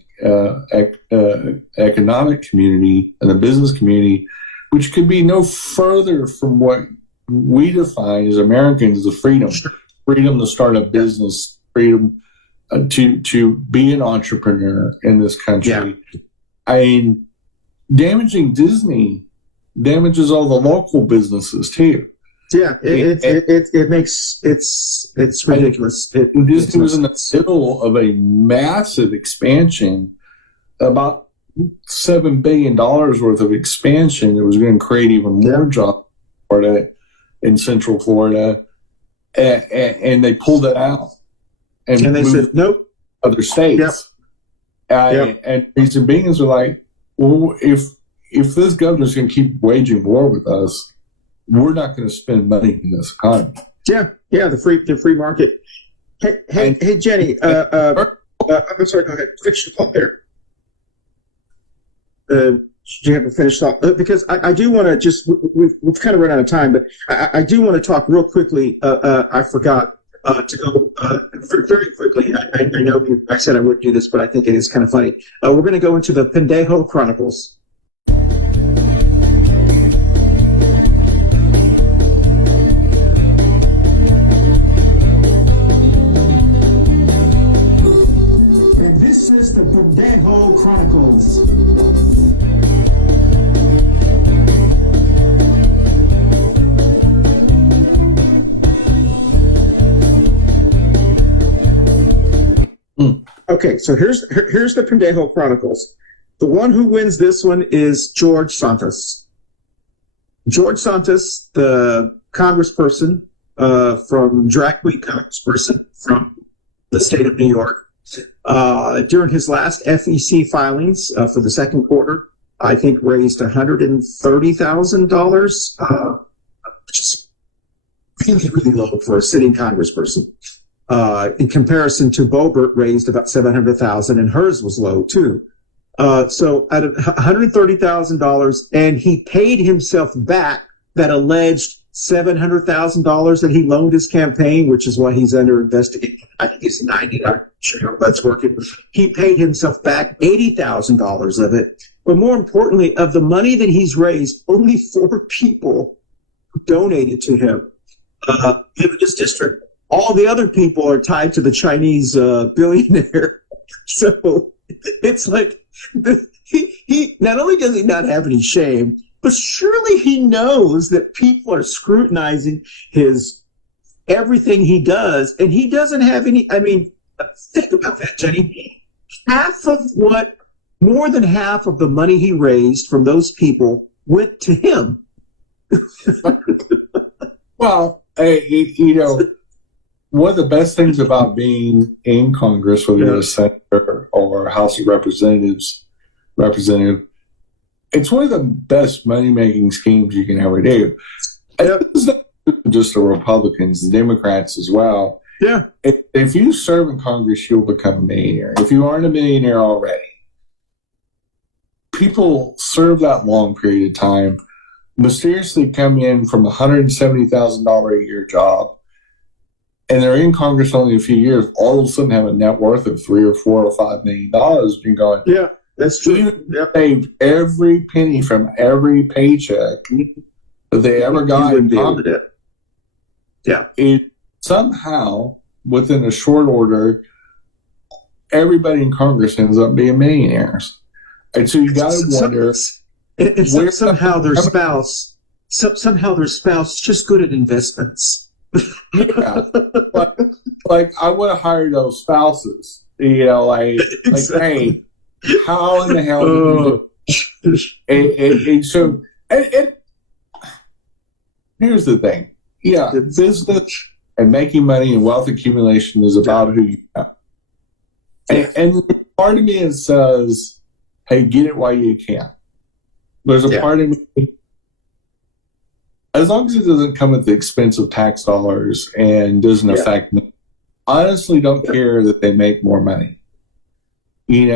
economic community and the business community, which could be no further from what we define as Americans as freedom to start a business, freedom to be an entrepreneur in this country. I mean, damaging Disney damages all the local businesses too. It makes it's ridiculous. Disney was in the middle of a massive expansion, about $7 billion worth of expansion. It was going to create even more jobs in Central Florida, and they pulled it out, and they said nope, other states. And reason being is, they're like, well, if this governor's going to keep waging war with us, we're not going to spend money in this economy. The free market. Hey, Jenny. I'm sorry. Go ahead. Finish the thought there. Should you have a finished thought? Because I do want to we've kind of run out of time, but I do want to talk real quickly. I forgot to go very quickly. I know I said I wouldn't do this, but I think it is kind of funny. We're going to go into the Pendejo Chronicles. And this is the Pendejo Chronicles. Okay, so here's the Pendejo Chronicles. The one who wins this one is George Santos. George Santos, the congressperson from drag queen congressperson from the state of New York. During his last FEC filings for the second quarter, I think raised $130,000, which is really, really low for a sitting congressperson. In comparison to Boebert raised about $700,000, and hers was low too. So out of $130,000, and he paid himself back that alleged $700,000 that he loaned his campaign, which is why he's under investigation. I think he's 90. I'm sure that's working. He paid himself back $80,000 of it. But more importantly, of the money that he's raised, only 4 people donated to him in his district. All the other people are tied to the Chinese billionaire. So it's like he not only does he not have any shame, but surely he knows that people are scrutinizing his everything he does, and he doesn't have any. I mean, think about that, Jenny. More than half of the money he raised from those people went to him. Well, one of the best things about being in Congress, whether you're a senator or a House of Representative, it's one of the best money-making schemes you can ever do. And it's not just the Republicans, the Democrats as well. Yeah. If you serve in Congress, you'll become a millionaire. If you aren't a millionaire already, people serve that long period of time, mysteriously come in from a $170,000 a year job, and they're in Congress only a few years, all of a sudden have a net worth of $3 or $4 or $5 million. You're going, yeah, that's true. You saved every penny from every paycheck that they ever got. Yeah. It somehow, within a short order, everybody in Congress ends up being millionaires. And so you got to wonder. Somehow their spouse is just good at investments. Yeah, like I want to hire those spouses. Hey, how in the hell do you do? And so, here's the thing. Yeah, business and making money and wealth accumulation is about who you are. And part of me says, hey, get it while you can. There's a part of me, as long as it doesn't come at the expense of tax dollars and doesn't affect me, I honestly don't care that they make more money. You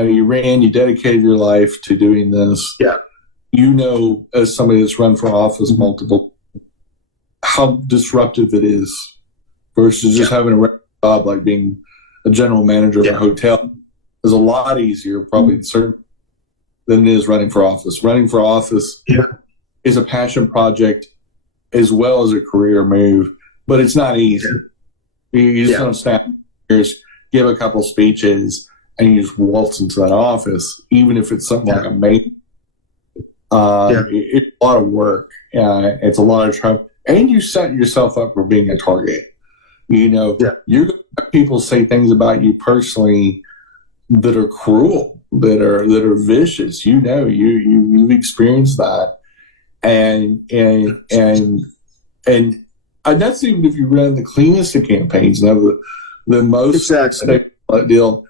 dedicated your life to doing this. Yeah. As somebody that's run for office multiple, how disruptive it is versus just having a regular job like being a general manager of a hotel is a lot easier, probably than it is running for office. Running for office is a passion project as well as a career move, but it's not easy. You just don't stand there, give a couple speeches, and you just waltz into that office, even if it's something like a mate. It's a lot of work. It's a lot of trouble. And you set yourself up for being a target. You're going to have people say things about you personally that are cruel, that are vicious. You've experienced that. And that's even if you run the cleanest of campaigns, the most deal.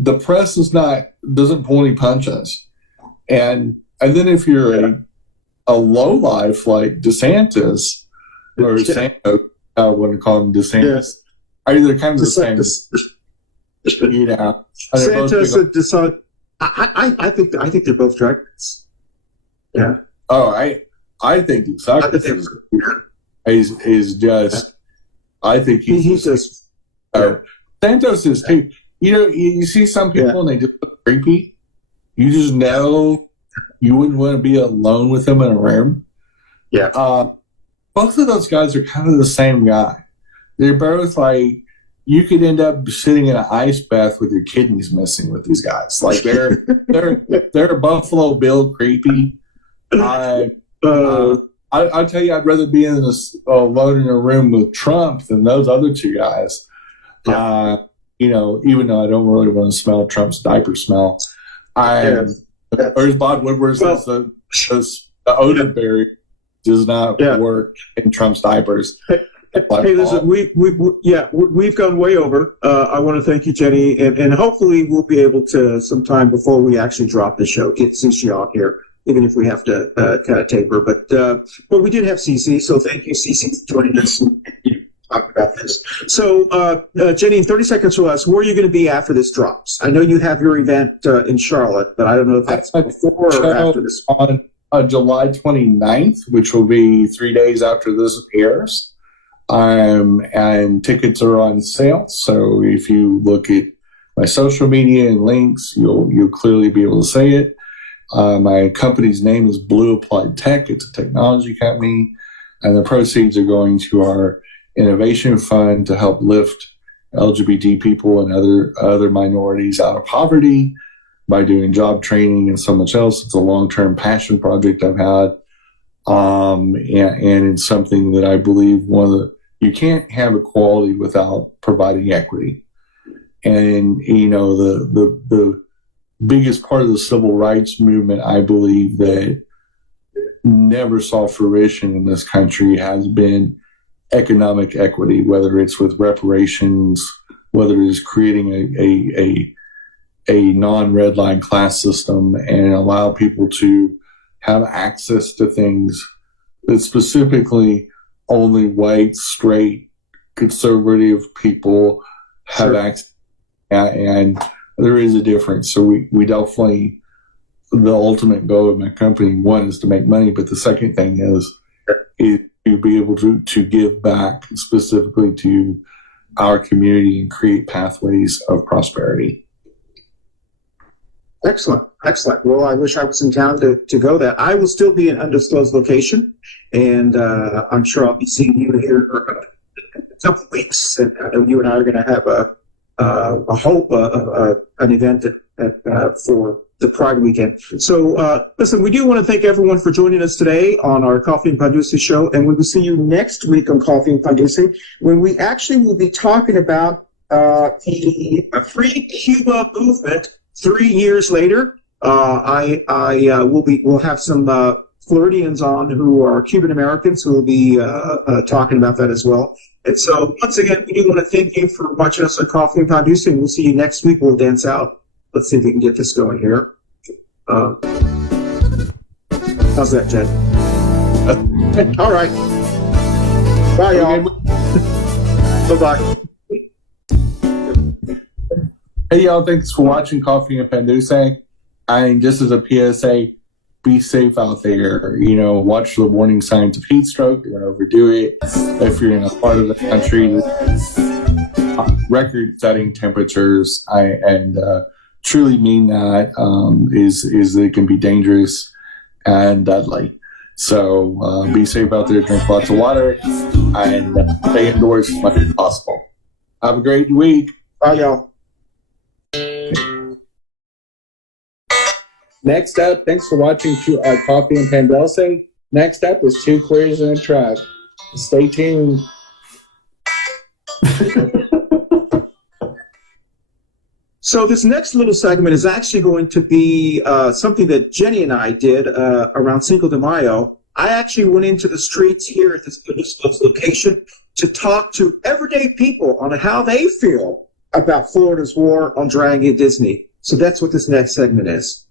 The press doesn't pull any punches, and then if you're a lowlife like DeSantis or Santos, I wouldn't call him DeSantis. They're kind of the same. Santos and DeSantis. I think they're both dragons. Yeah. Oh, I think DeSantis is just. I think he's just. Santos is too. You see some people and they just look creepy. You just know you wouldn't want to be alone with them in a room. Yeah. Both of those guys are kind of the same guy. They're both like, you could end up sitting in an ice bath with your kidneys missing with these guys. Like they're Buffalo Bill creepy. I tell you, I'd rather be alone in a room with Trump than those other two guys. Yeah. Even though I don't really want to smell Trump's diaper smell. Or as Bob Woodward says, the odor barrier does not work in Trump's diapers. Hey, listen, we've gone way over. I want to thank you, Jenny, and hopefully we'll be able to, sometime before we actually drop the show, get Sushi on here, even if we have to kind of taper. But we did have CC, so thank you, CC, for joining us and talk about this. So, Jenny, in 30 seconds or less, where are you going to be after this drops? I know you have your event in Charlotte, but I don't know if that's before or after this. On July 29th, which will be 3 days after this airs. And tickets are on sale. So if you look at my social media and links, you'll clearly be able to see it. My company's name is Blue Applied Tech. It's a technology company, and the proceeds are going to our innovation fund to help lift LGBT people and other minorities out of poverty by doing job training and so much else. It's a long-term passion project I've had. And it's something that I believe you can't have equality without providing equity. And, the biggest part of the civil rights movement, I believe, that never saw fruition in this country has been economic equity, whether it's with reparations, whether it's creating a non-red line class system and allow people to have access to things that specifically only white, straight, conservative people have access. And there is a difference. So we definitely, the ultimate goal of my company, one, is to make money, but the second thing is to be able to give back specifically to our community and create pathways of prosperity. Excellent. Well, I wish I was in town to go that. I will still be in an undisclosed location, and I'm sure I'll be seeing you here in a couple of weeks. And I know you and I are going to have an event for the Pride weekend. So, listen, we do want to thank everyone for joining us today on our Coffee and Pan Dulce show, and we will see you next week on Coffee and Pan Dulce, when we actually will be talking about the Free Cuba movement 3 years later. We'll have some Floridians on who are Cuban Americans who will be talking about that as well. And so, once again, we do want to thank you for watching us on Coffee and Pan Dulce, and we'll see you next week. We'll dance out. Let's see if we can get this going here. How's that, Jed? All right. Bye, y'all. Bye-bye. Hey, y'all, thanks for watching Coffee and Pan Dulce. And just as a PSA, be safe out there. Watch the warning signs of heat stroke. Don't overdo it. If you're in a part of the country with record-setting temperatures, truly mean that is it can be dangerous and deadly. So be safe out there, drink lots of water, and stay indoors as much as possible. Have a great week. Bye, y'all. Next up, thanks for watching Coffee and Pan Dulce. Next up is Two Queers and a Truck. Stay tuned. So this next little segment is actually going to be something that Jenny and I did around Cinco de Mayo. I actually went into the streets here at this location to talk to everyday people on how they feel about Florida's war on dragging Disney. So that's what this next segment is.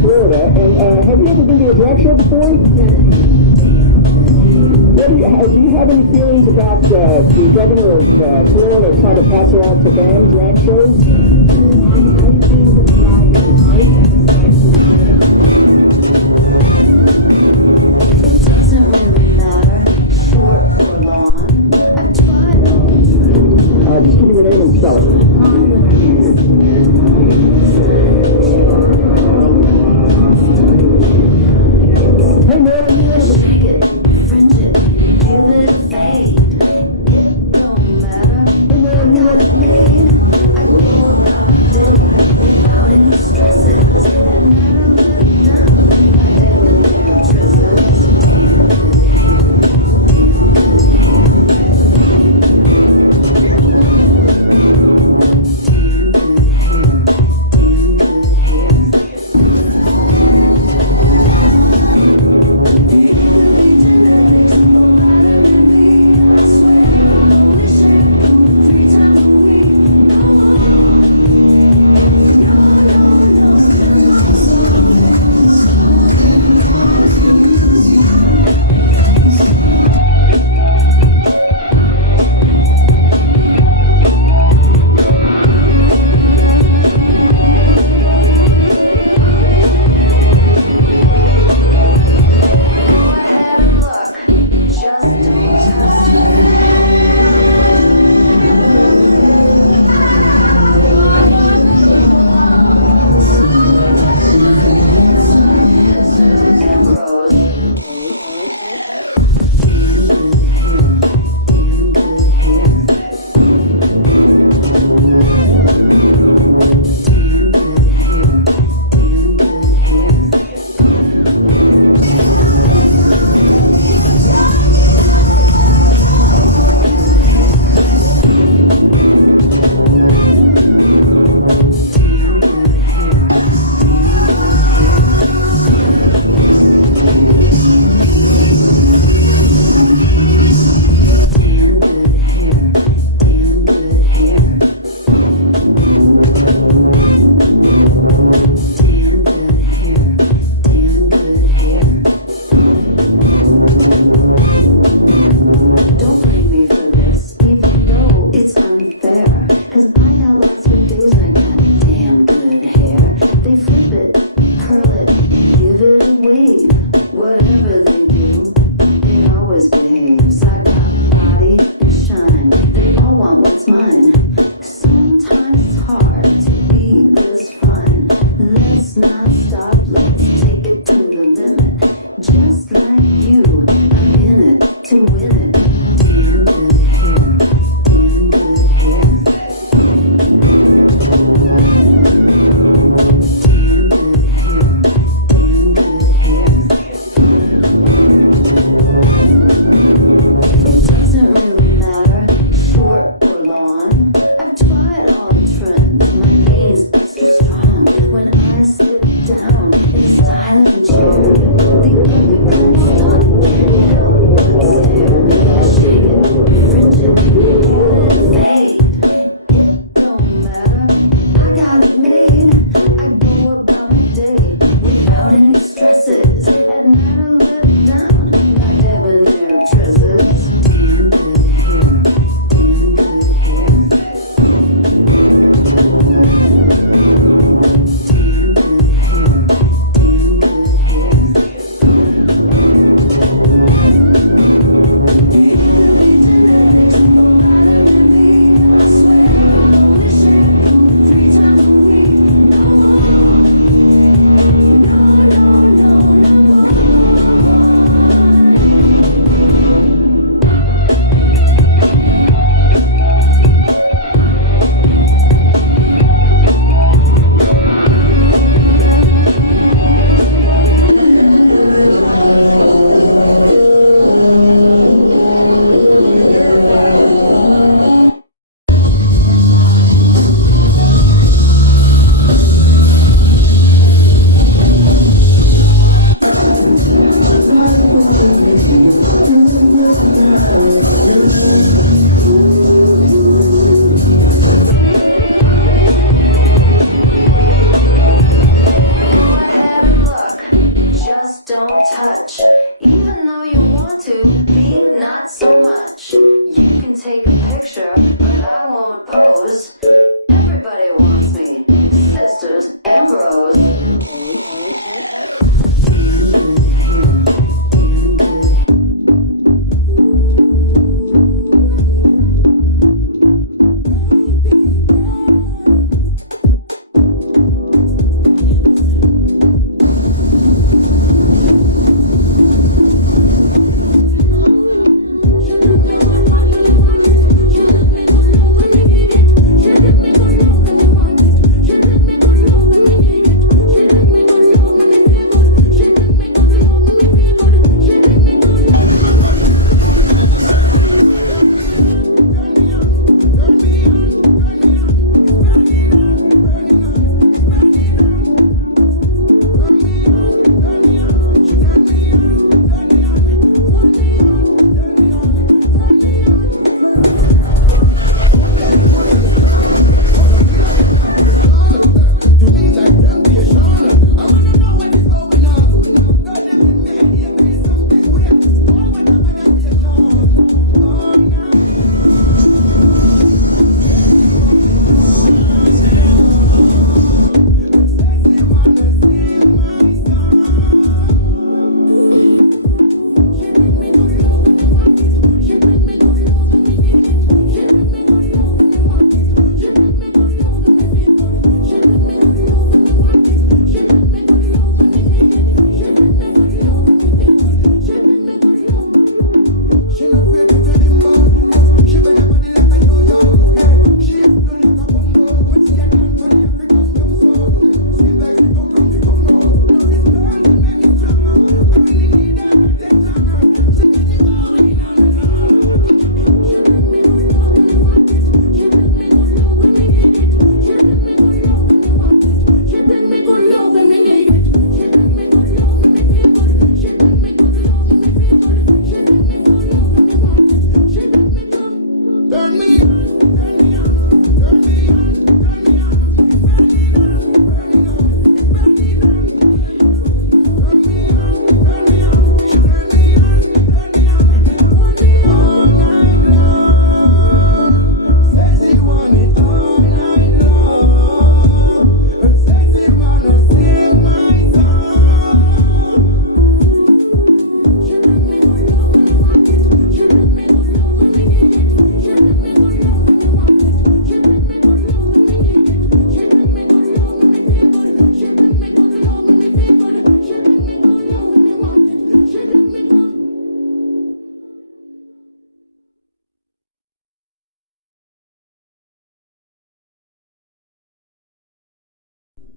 Florida, and have you ever been to a drag show before? Do you have any feelings about the governor of Florida trying to pass a law to ban drag shows? It doesn't really matter, short or long. I've tried. Just give me your name and spell it. Hey man, you want to Shake it, fringe it, give it a fade. It don't matter. Hey man, you want I go about my day. picture, but I won't pose. Everybody wants me, sisters and bros.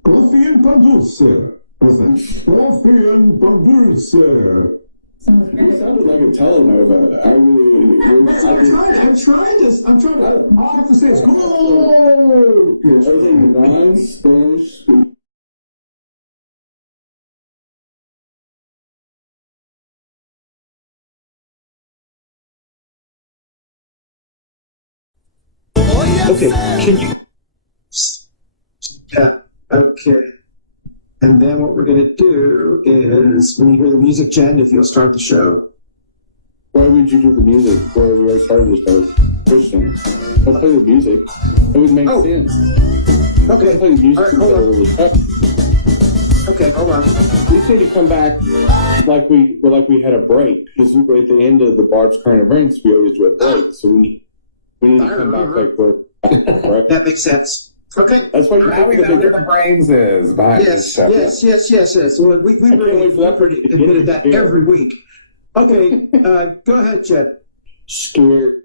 Coffee Pan Dulce. How's that? Coffee Pan Dulce. You sounded like a telenova. I'm trying this. I'm trying to. All I have to say is go. Everything rhymes, Spanish. Okay, can you? Yeah, okay. And then what we're going to do is, when you hear the music, Jen, if you'll start the show. Why would you do the music before we already started the show? Christian, don't play the music. It would make sense. Okay. Don't play the music. All right, hold on. Okay, hold on. We need to come back like we had a break, because at the end of the Barb's current events, we always do a break. So we need to come back like we're right. That makes sense. Okay. That's why you Now we know where the brains is behind this stuff. Yes. Well, we can't wait for that really admitted that every week. Okay, go ahead, Chet. Scared.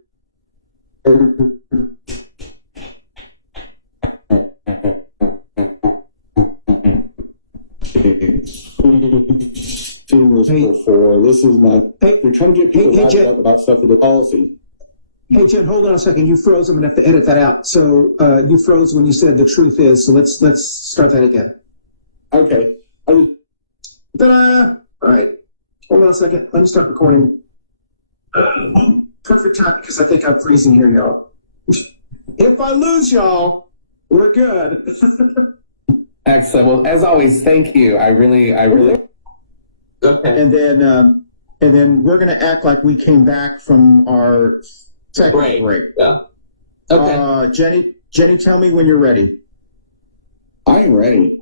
Seen this before. This is my. You're trying to get people riled up about stuff with the policy. Hey, Jen, hold on a second. You froze. I'm gonna have to edit that out. So you froze when you said the truth is. So let's start that again. Okay. Ta-da! All right. Hold on a second. Let me start recording. Perfect time, because I think I'm freezing here, y'all. If I lose y'all, we're good. Excellent. Well, as always, thank you. I really. Okay. And then we're gonna act like we came back from our second break. Yeah. Okay. Jenny, tell me when you're ready. I am ready.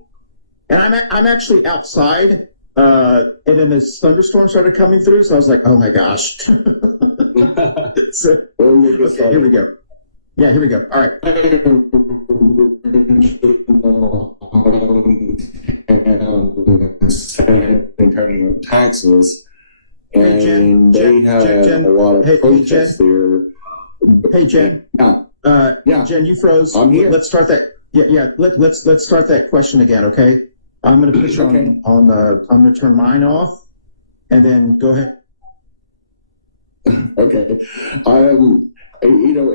And I'm actually outside, and then this thunderstorm started coming through, so I was like, oh my gosh. So, okay, here we go. Yeah, here we go. All right. Taxes, and Jen, they had a lot of protests there. Hey, Jen. Yeah. Jen, you froze. I'm here. Let's start that. Yeah. Let's start that question again, okay? I'm going to put you on. I'm going to turn mine off, and then go ahead. Okay. You know,